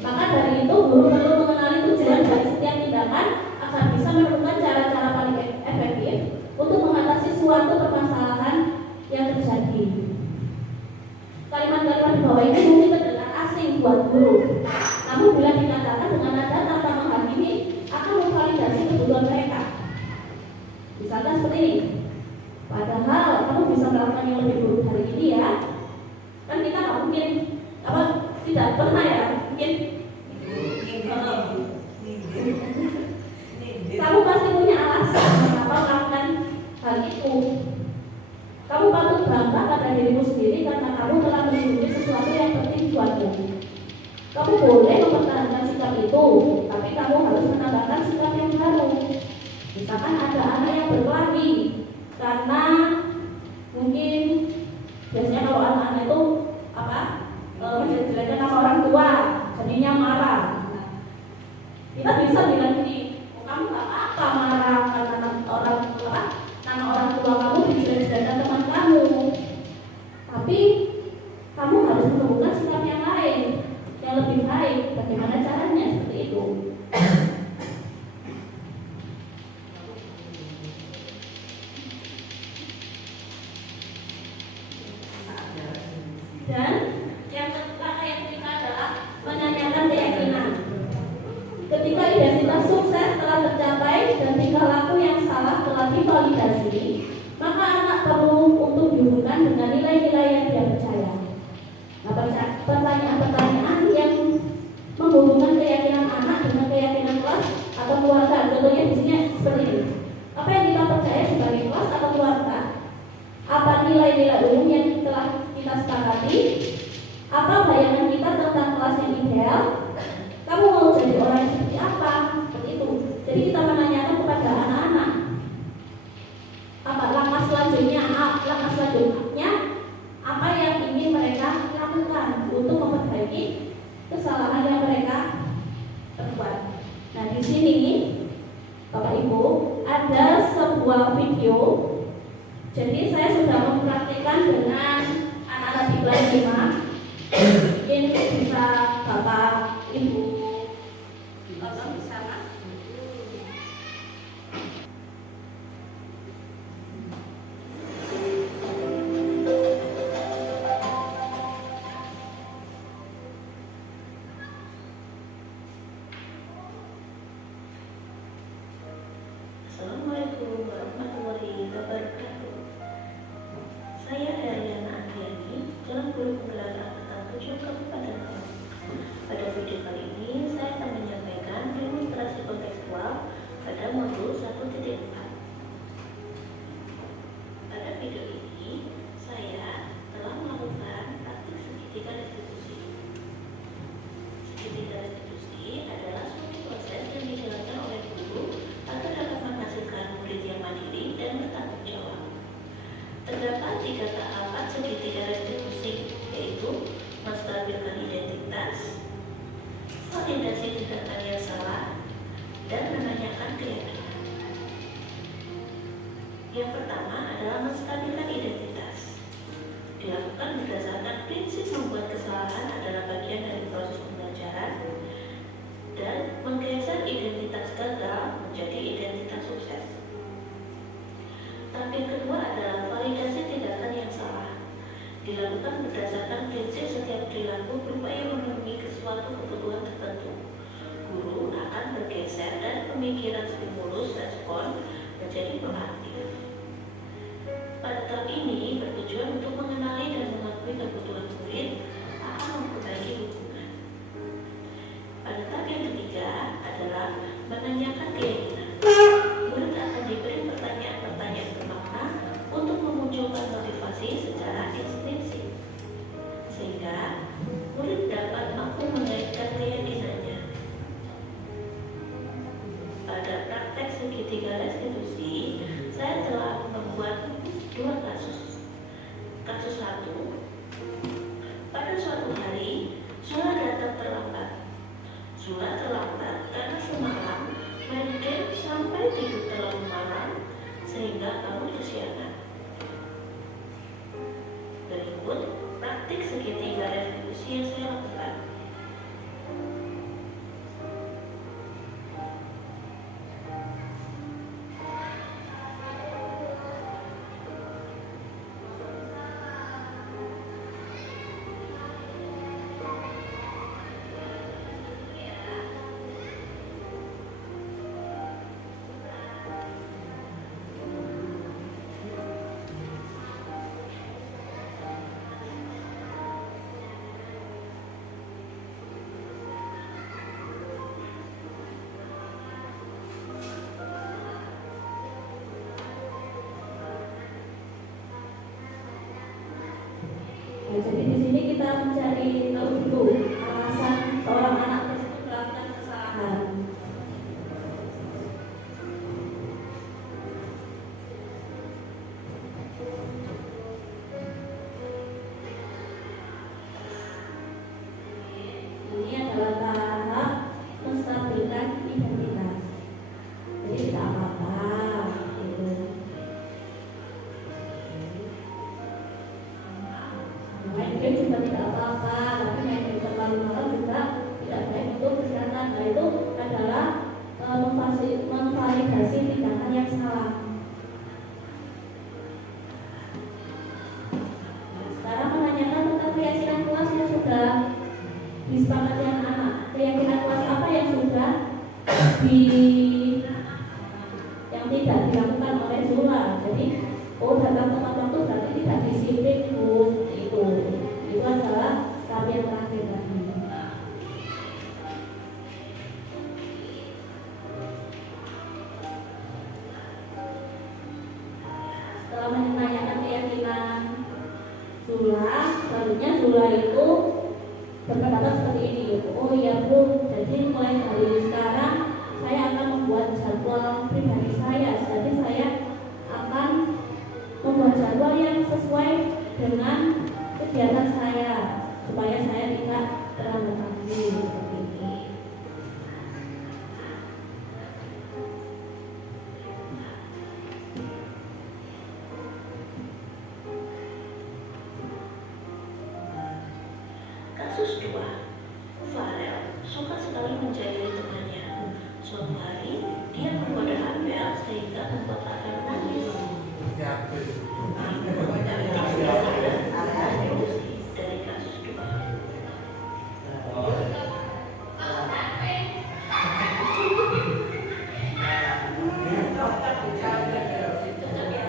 Maka dari itu guru perlu mengenali tujuan dari setiap tindakan agar bisa menemukan cara-cara paling efektif untuk mengatasi suatu permasalahan yang terjadi. Kalimat-kalimat di bawah ini mungkin terdengar asing buat guru, namun bila dikatakan dengan nada tanpa menghakimi akan memvalidasi kebutuhan mereka. Misalkan seperti ini. Padahal kamu bisa melakukan yang lebih buruk hari ini ya. Kan kita nggak mungkin tidak pernah ya mungkin kamu pasti punya alasan mengapa melakukan hal itu. Kamu patut bangga pada dirimu sendiri karena kamu telah melindungi sesuatu yang penting buatmu. Kamu boleh mempertahankan sikap itu, tapi kamu harus menambahkan sikap yang baru. Misalkan ada anak yang berkelahi karena mungkin biasanya kalau anak-anak itu menjelek-jelekan nama orang tua, jadinya marah. Kita bisa bilang gini, kamu nggak apa-apa marah karena nama orang tua kamu dijelek-jelekan teman kamu, tapi kamu harus menemukan sikap yang lain yang lebih baik. Bagaimana caranya seperti itu? Dan yang ketiga adalah menanyakan keyakinan. Ketika identitas sukses telah tercapai dan tingkah laku yang salah telah divalidasi, maka anak perlu untuk dihubungkan dengan nilai-nilai yang dia percaya. Nah, pertanyaan-pertanyaan yang menghubungkan keyakinan anak dengan keyakinan kelas atau keluarga. Contohnya di sini seperti ini. Apa yang kita percaya sebagai kelas atau keluarga? Apa nilai-nilai umum yang telah kita sepakati? Apa bayangan kita tentang kelas yang ideal? Kamu mau jadi orang yang seperti apa? Seperti itu. Jadi kita menanyakan kepada anak-anak apa langkah selanjutnya, apa yang ingin mereka lakukan untuk memperbaiki kesalahan yang mereka perbuat. Nah, di sini Bapak Ibu ada sebuah video. Jadi saya sudah mempraktikkan dengan anak-anak di kelas 5. Mungkin bisa Bapak Ibu tonton bersama. memvalidasi tindakan yang salah, dan menanyakan keyakinan. Yang pertama adalah menstabilkan identitas. Dilakukan berdasarkan prinsip membuat kesalahan adalah bagian dari proses pembelajaran dan menggeser identitas gagal menjadi identitas sukses. Tahap yang kedua adalah validasi tindakan yang salah. Dilakukan berdasarkan prinsip setiap perilaku berupaya memenuhi suatu kebutuhan tertentu. Guru akan bergeser dari pemikiran stimulus respon menjadi proaktif. Pada tahap ini bertujuan untuk mengenali dan mengakui kebutuhan murid akan memperbaiki hubungan. Pada tahap yang ketiga adalah menanyakan keyakinan. Murid akan diberi pertanyaan-pertanyaan bermakna untuk memunculkan motivasi secara instinktif, sehingga murid dapat mampu mengaitkan keyakinannya. Pada praktek segitiga restitusi, saya telah membuat 2 kasus. Kasus 1, pada suatu hari, Zula datang terlambat. Zula terlambat karena semalam main game sampai tidur terlalu malam sehingga bangun kesiangan. Berikut praktik segitiga restitusi yang saya lakukan. Nah, jadi di sini kita mencari tahu dulu alasan seorang anak tersebut melakukan kesalahan. Ini adalah tahap menstabilkan identitas. Jadi tidak apa-apa. Gitu. Main game juga tidak apa-apa, tapi main game terlalu malam juga tidak baik untuk kesehatan. Nah, itu adalah memvalidasi tindakan yang salah. Nah, sekarang menanyakan tentang keyakinan kelas yang sudah disepakati anak-anak. Keyakinan kelas apa yang sudah yang tidak dilakukan oleh Zula. Jadi, datang tepat waktu berarti tidak disiplin, Bu. Itu adalah tahap yang terakhir tadi. Setelah menanyakan keyakinan Zula, selanjutnya Zula itu berpendapat seperti ini. Oh iya Bu, jadi mulai dari sekarang saya akan membuat jadwal pribadi saya. Jadi saya akan membuat jadwal yang sesuai dengan kegiatan saya supaya saya tidak terlambat lagi seperti ini. Kasus 2, Farel suka sekali menjahili temannya. Suatu hari, dia menggoda Abel sehingga membuat Abel menangis. Dari kasus 2.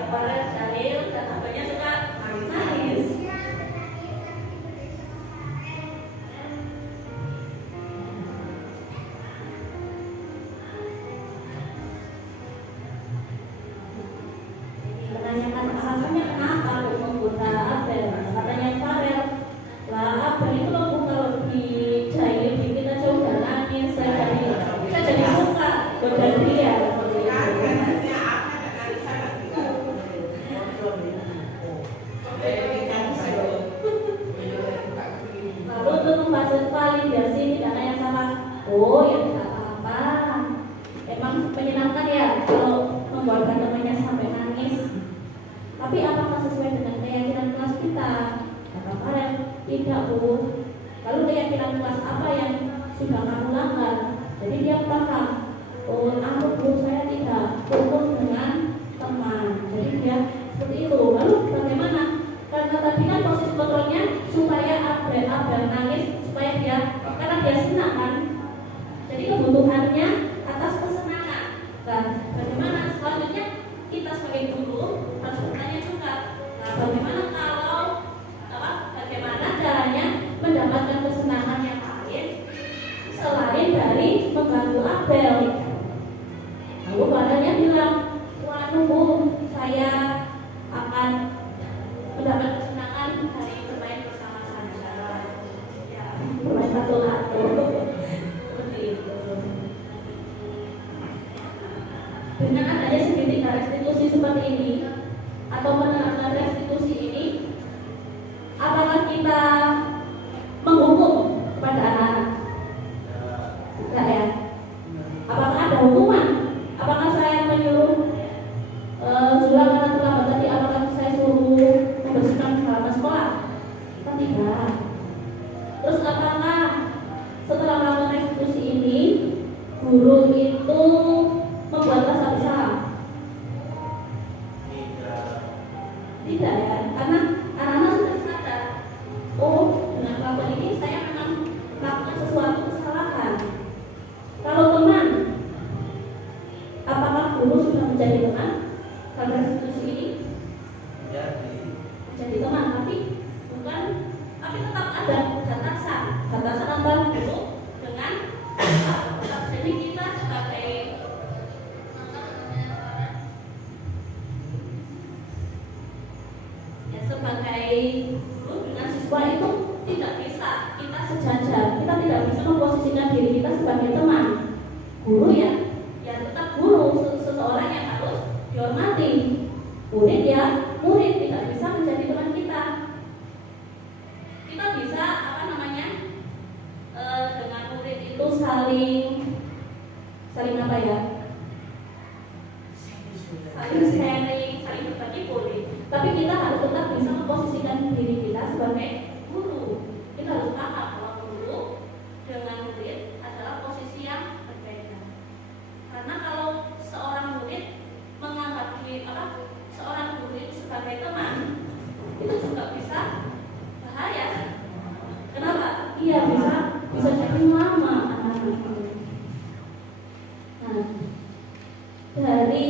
Farel jahil dan apanya suka nangis. Menanyakan alasannya kenapa mengganggu Abel. Lalu padanya bilang, wah nunggu saya akan mendapat kesenangan dari bermain bersama saja. Ya, bermain lato-lato seperti itu. Dengan adanya segitiga restitusi seperti ini atau penerapan restitusi ini, apakah kita menghukum kepada anak-anak? Tidak ya. Apakah ada hukuman? Apakah saya menyuruh sudah karena terlambat tadi, apakah saya suruh membersihkan halaman sekolah? Kan tidak. Terus apakah setelah melakukan restitusi ini guru itu membuat rasa bersalah? Tidak ya, karena anak-anak sudah sadar, oh dengan kelakuan ini saya memang melakukan sesuatu kesalahan. Kalau teman, apakah guru sudah menjadi teman dalam restitusi ini? Menjadi teman, tapi bukan, tapi tetap ada batasan antara guru dengan anak. Jadi kita sebagai guru dengan siswa itu tidak bisa kita sejajar. Kita tidak bisa memposisikan diri kita sebagai teman. Guru ya tetap guru, seseorang yang harus dihormati. Murid ya murid, tidak bisa menjadi teman kita. Kita bisa dengan murid itu saling apa ya? Saling sharing, saling berbagi boleh. Tapi kita harus tetap bisa memposisikan diri kita sebagai guru. Kita harus paham bahwa guru dengan murid adalah posisi yang berbeda. Karena kalau seorang murid menganggap seorang guru itu sebagai teman, itu juga bisa bahaya. Kenapa? Iya bisa jadi lama anak-anak itu. Nah, dari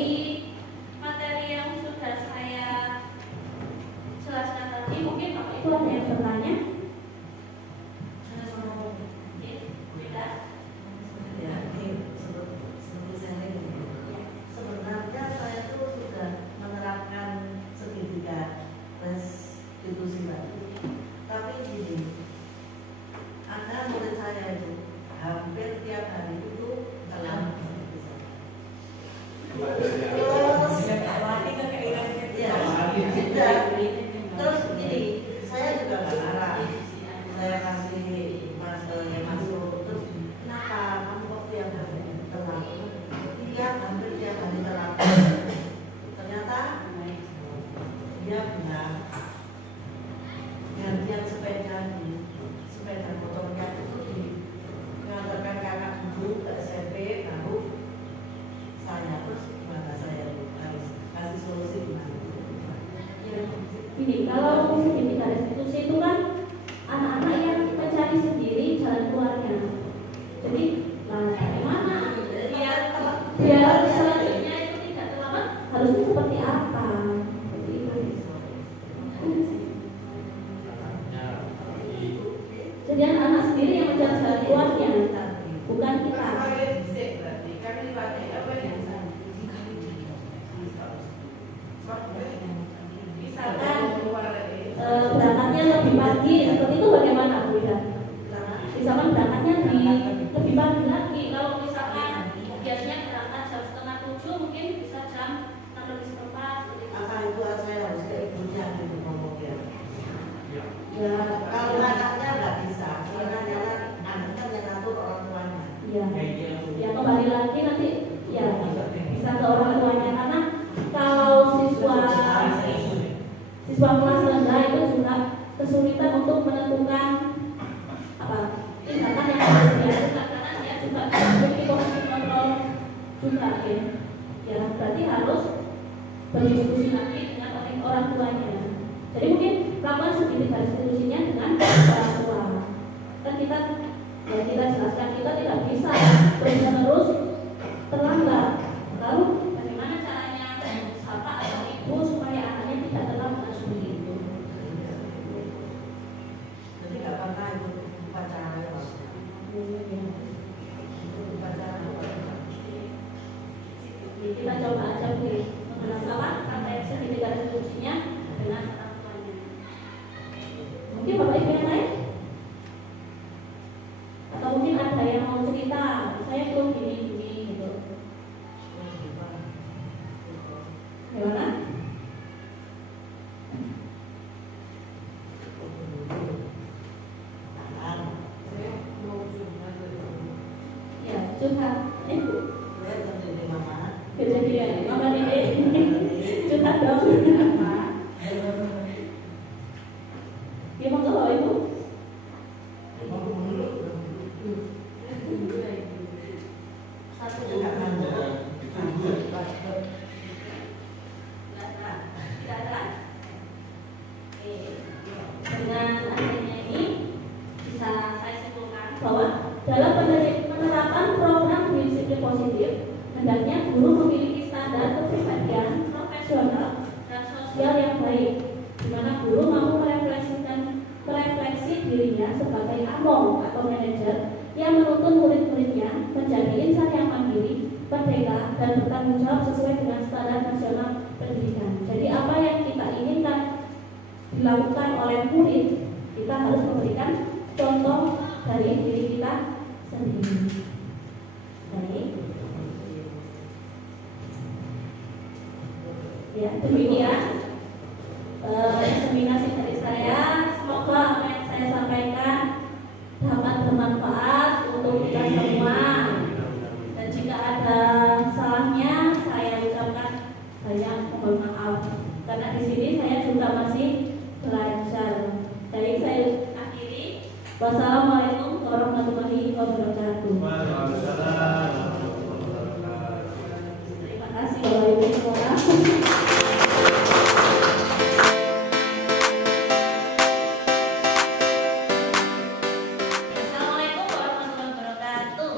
materi yang sudah saya jelaskan tadi, mungkin Bapak Ibu ada yang bertanya? Tidak? Sebenarnya saya tuh sudah menerapkan segitiga restitusi tadi. Tapi gini, ada murid saya itu hampir tiap hari itu telah terus gini, saya juga nggak marah. Saya kasih masuk terus, kenapa kamu kok tiap hari telat? Dia hampir tiap hari telat. Ternyata dia bilang gantian sepeda motornya itu mengantarkan kakak dulu ke SMP, baru saya. Terus gimana saya harus kasih solusi gimana? Gini, kalau segitiga restitusi itu kan anak-anak yang mencari sendiri jalan keluarnya. Jadi, bagaimana biar selanjutnya itu tidak terlambat, harusnya seperti apa? Seperti itu. Jadi anak-anak sendiri yang mencari jalan keluarnya, bukan kita. Misalkan berangkatnya lebih pagi, seperti itu bagaimana Bu Ida? Misalkan berangkatnya lebih pagi lagi. Kalau misalkan biasanya berangkat jam 6:30, mungkin bisa jam 6:04. Apa itu saya harus ke ibunya gitu ngomongnya? Ya, Kalau anaknya nggak bisa, anaknya yang ngatur orang tuanya. ya kembali lagi nanti ya bisa ke orang tuanya, karena kalau siswa kelas rendah itu juga kesulitan untuk menentukan tindakan yang harus dilakukan, karena dia juga memiliki posisi kontrol juga ya berarti harus berdiskusi lagi dengan orang tuanya. Jadi mungkin melakukan segitiga restitusinya dengan orang tua. Kan kita jelaskan kita tidak bisa terus terlambat. Lalu bagaimana caranya bapak atau ibu supaya anaknya tidak terlambat seperti itu? Jadi nggak pernah ikut upacara ya, Pak? Upacara curhat. Lihat sendiri mama. Kejadian mama Dede curhat dong. Ya monggo Bapak Ibu. Satu juga ngantuk. Tidak ada. Oke. Dengan adanya ini bisa saya simpulkan bahwa dalam penerapan program disiplin positif, hendaknya guru memiliki standar kepribadian profesional dan sosial yang baik, di mana guru mampu merefleksi dirinya sebagai among atau manajer yang menuntun murid-muridnya menjadi insan yang mandiri, merdeka, dan bertanggung jawab sesuai dengan standar nasional pendidikan. Jadi apa yang kita inginkan dilakukan oleh murid, kita harus memberikan contoh dari diri kita sendiri. Baik. Ya, demikian eksaminasi dari saya. Semoga apa yang saya sampaikan dapat bermanfaat untuk kita semua. Dan jika ada salahnya, saya ucapkan banyak mohon maaf. Karena di sini saya juga masih belajar. Baik, saya akhiri. Wassalamualaikum warahmatullahi wabarakatuh. Terima kasih Bapak Ibu semua. Assalamualaikum warahmatullahi wabarakatuh.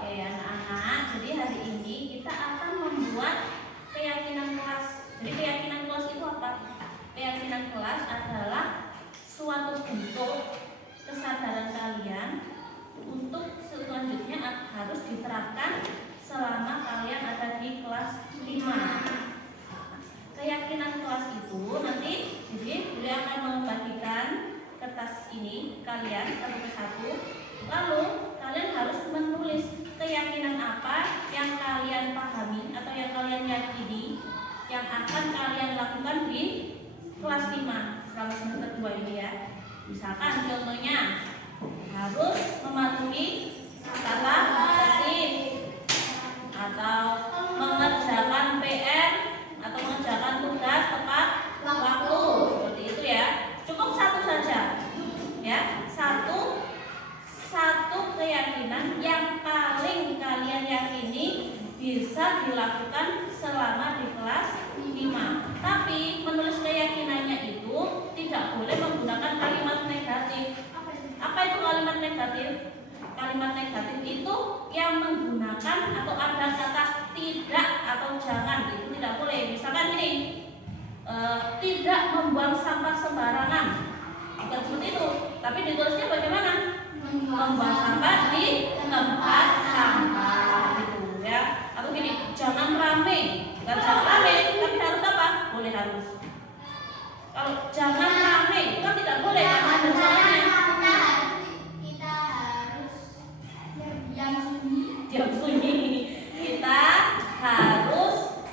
Oke anak-anak, jadi hari ini kita akan membuat keyakinan kelas. Jadi keyakinan kelas itu apa? Keyakinan kelas adalah suatu bentuk kesadaran kalian untuk selanjutnya harus diterapkan selama kalian ada di kelas 5. Keyakinan kelas itu nanti jadi beliau akan membagikan kertas ini kalian satu persatu, lalu kalian harus menulis keyakinan apa yang kalian pahami atau yang kalian yakini yang akan kalian lakukan di kelas 5 selama semester 2 ini ya. Misalkan contohnya harus mematuhi kata tertib atau mengerjakan PR atau mengerjakan tugas tepat waktu, seperti itu ya. Cukup satu saja ya, satu keyakinan yang paling kalian yakini bisa dilakukan selama di kelas 5. Tapi menulis keyakinannya itu tidak boleh menggunakan kalimat negatif. Apa itu kalimat negatif? Kalimat negatif itu yang menggunakan atau ada kata tidak atau jangan, itu tidak boleh. Misalkan ini tidak membuang sampah sembarangan, bukan seperti itu. Tapi ditulisnya bagaimana? Membuang sampah di tempat sampah, gitu ya. Atau gini, jangan rame, bukan jangan rame, tapi harus apa? Boleh harus. Kalau jangan rame itu kan tidak boleh, karena ada jangannya. Diam sunyi. Kita harus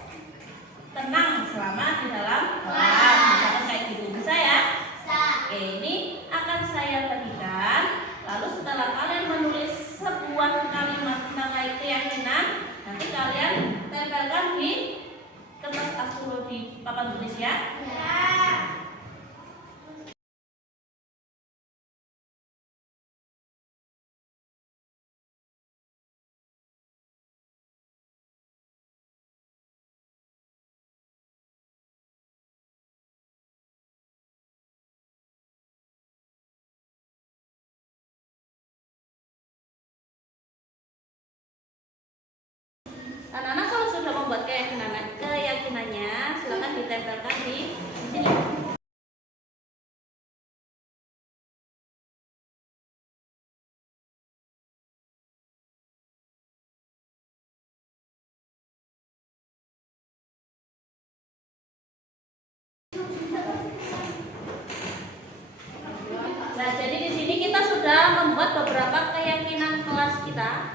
tenang selama di dalam kelas. Misalkan kayak gitu, bisa ya? Oke, ini akan saya bagikan. Lalu setelah kalian menulis sebuah kalimat tentang keyakinan, nanti kalian tempelkan di kertas A10 di papan tulis ya. Anak-anak kalau sudah membuat keyakinannya, silakan ditempelkan di sini. Nah, jadi di sini kita sudah membuat beberapa keyakinan kelas kita,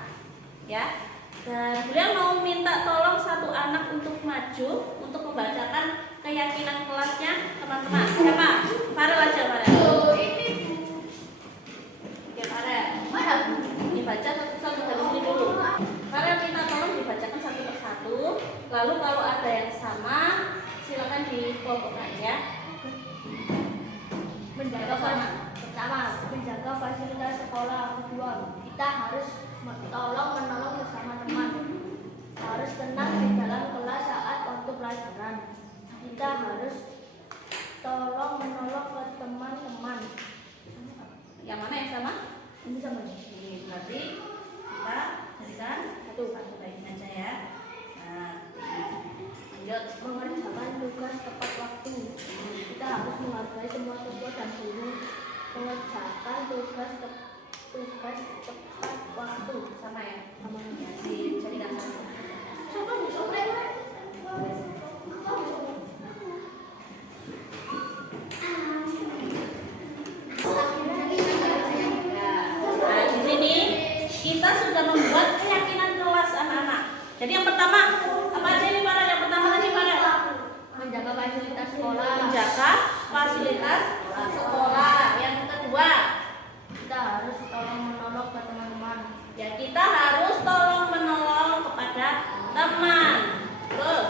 ya. Dan beliau mau minta tolong satu anak untuk maju untuk membacakan keyakinan kelasnya teman-teman. Siapa? tolong menolong sesama teman. Harus tenang di dalam kelas saat waktu pelajaran. Kita harus tolong menolong ke teman-teman. Yang mana yang sama? Ini sama. Ini berarti kita jadikan satu baik aja ya. Nah, lanjut. Mengerjakan tugas tepat waktu. Kita harus menghargai semua siswa dan guru. Mengerjakan tugas tepat waktu. Sama ya? Sama. Ya, dijadikan satu. Nah, di sini kita sudah membuat keyakinan kelas anak-anak. Jadi yang pertama, apa aja nih Farel? Yang pertama tadi Farel? Menjaga fasilitas sekolah. Menjaga fasilitas sekolah. Yang kedua, Kita harus tolong menolong ke teman-teman. ya kita harus tolong menolong kepada teman. Terus,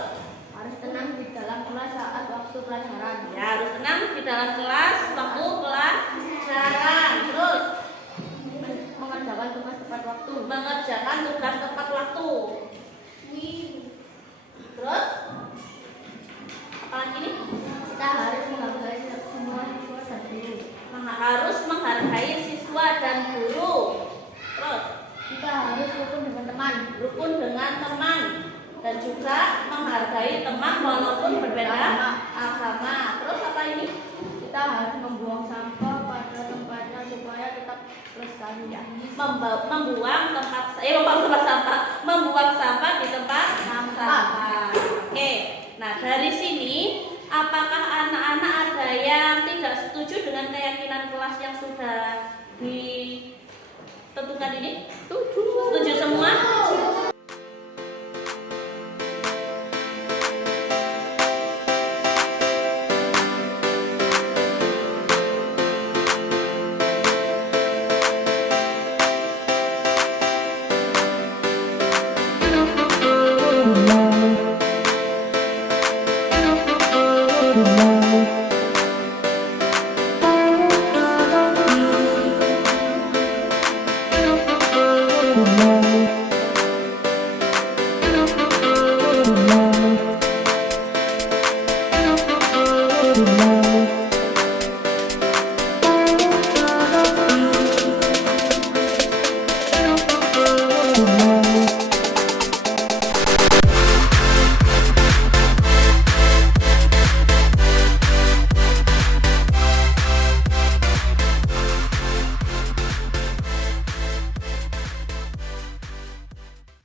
Harus tenang di dalam kelas saat waktu pelajaran. ya harus tenang di dalam kelas waktu pelajaran. Terus, Mengerjakan tugas tepat waktu. mengerjakan tugas tepat waktu. Terus, apa lagi nih? Kita harus menghargai semua siswa dan guru. Harus menghargai siswa dan guru. Terus, Kita harus rukun dengan teman. rukun dengan teman dan juga menghargai teman walaupun berbeda agama. Terus apa ini? Kita harus membuang sampah pada tempatnya supaya tetap lestari. Membuang sampah di tempat sampah. Oke. Nah, dari sini apakah anak-anak ada yang tidak setuju dengan keyakinan kelas yang sudah ditentukan ini? Setuju semua?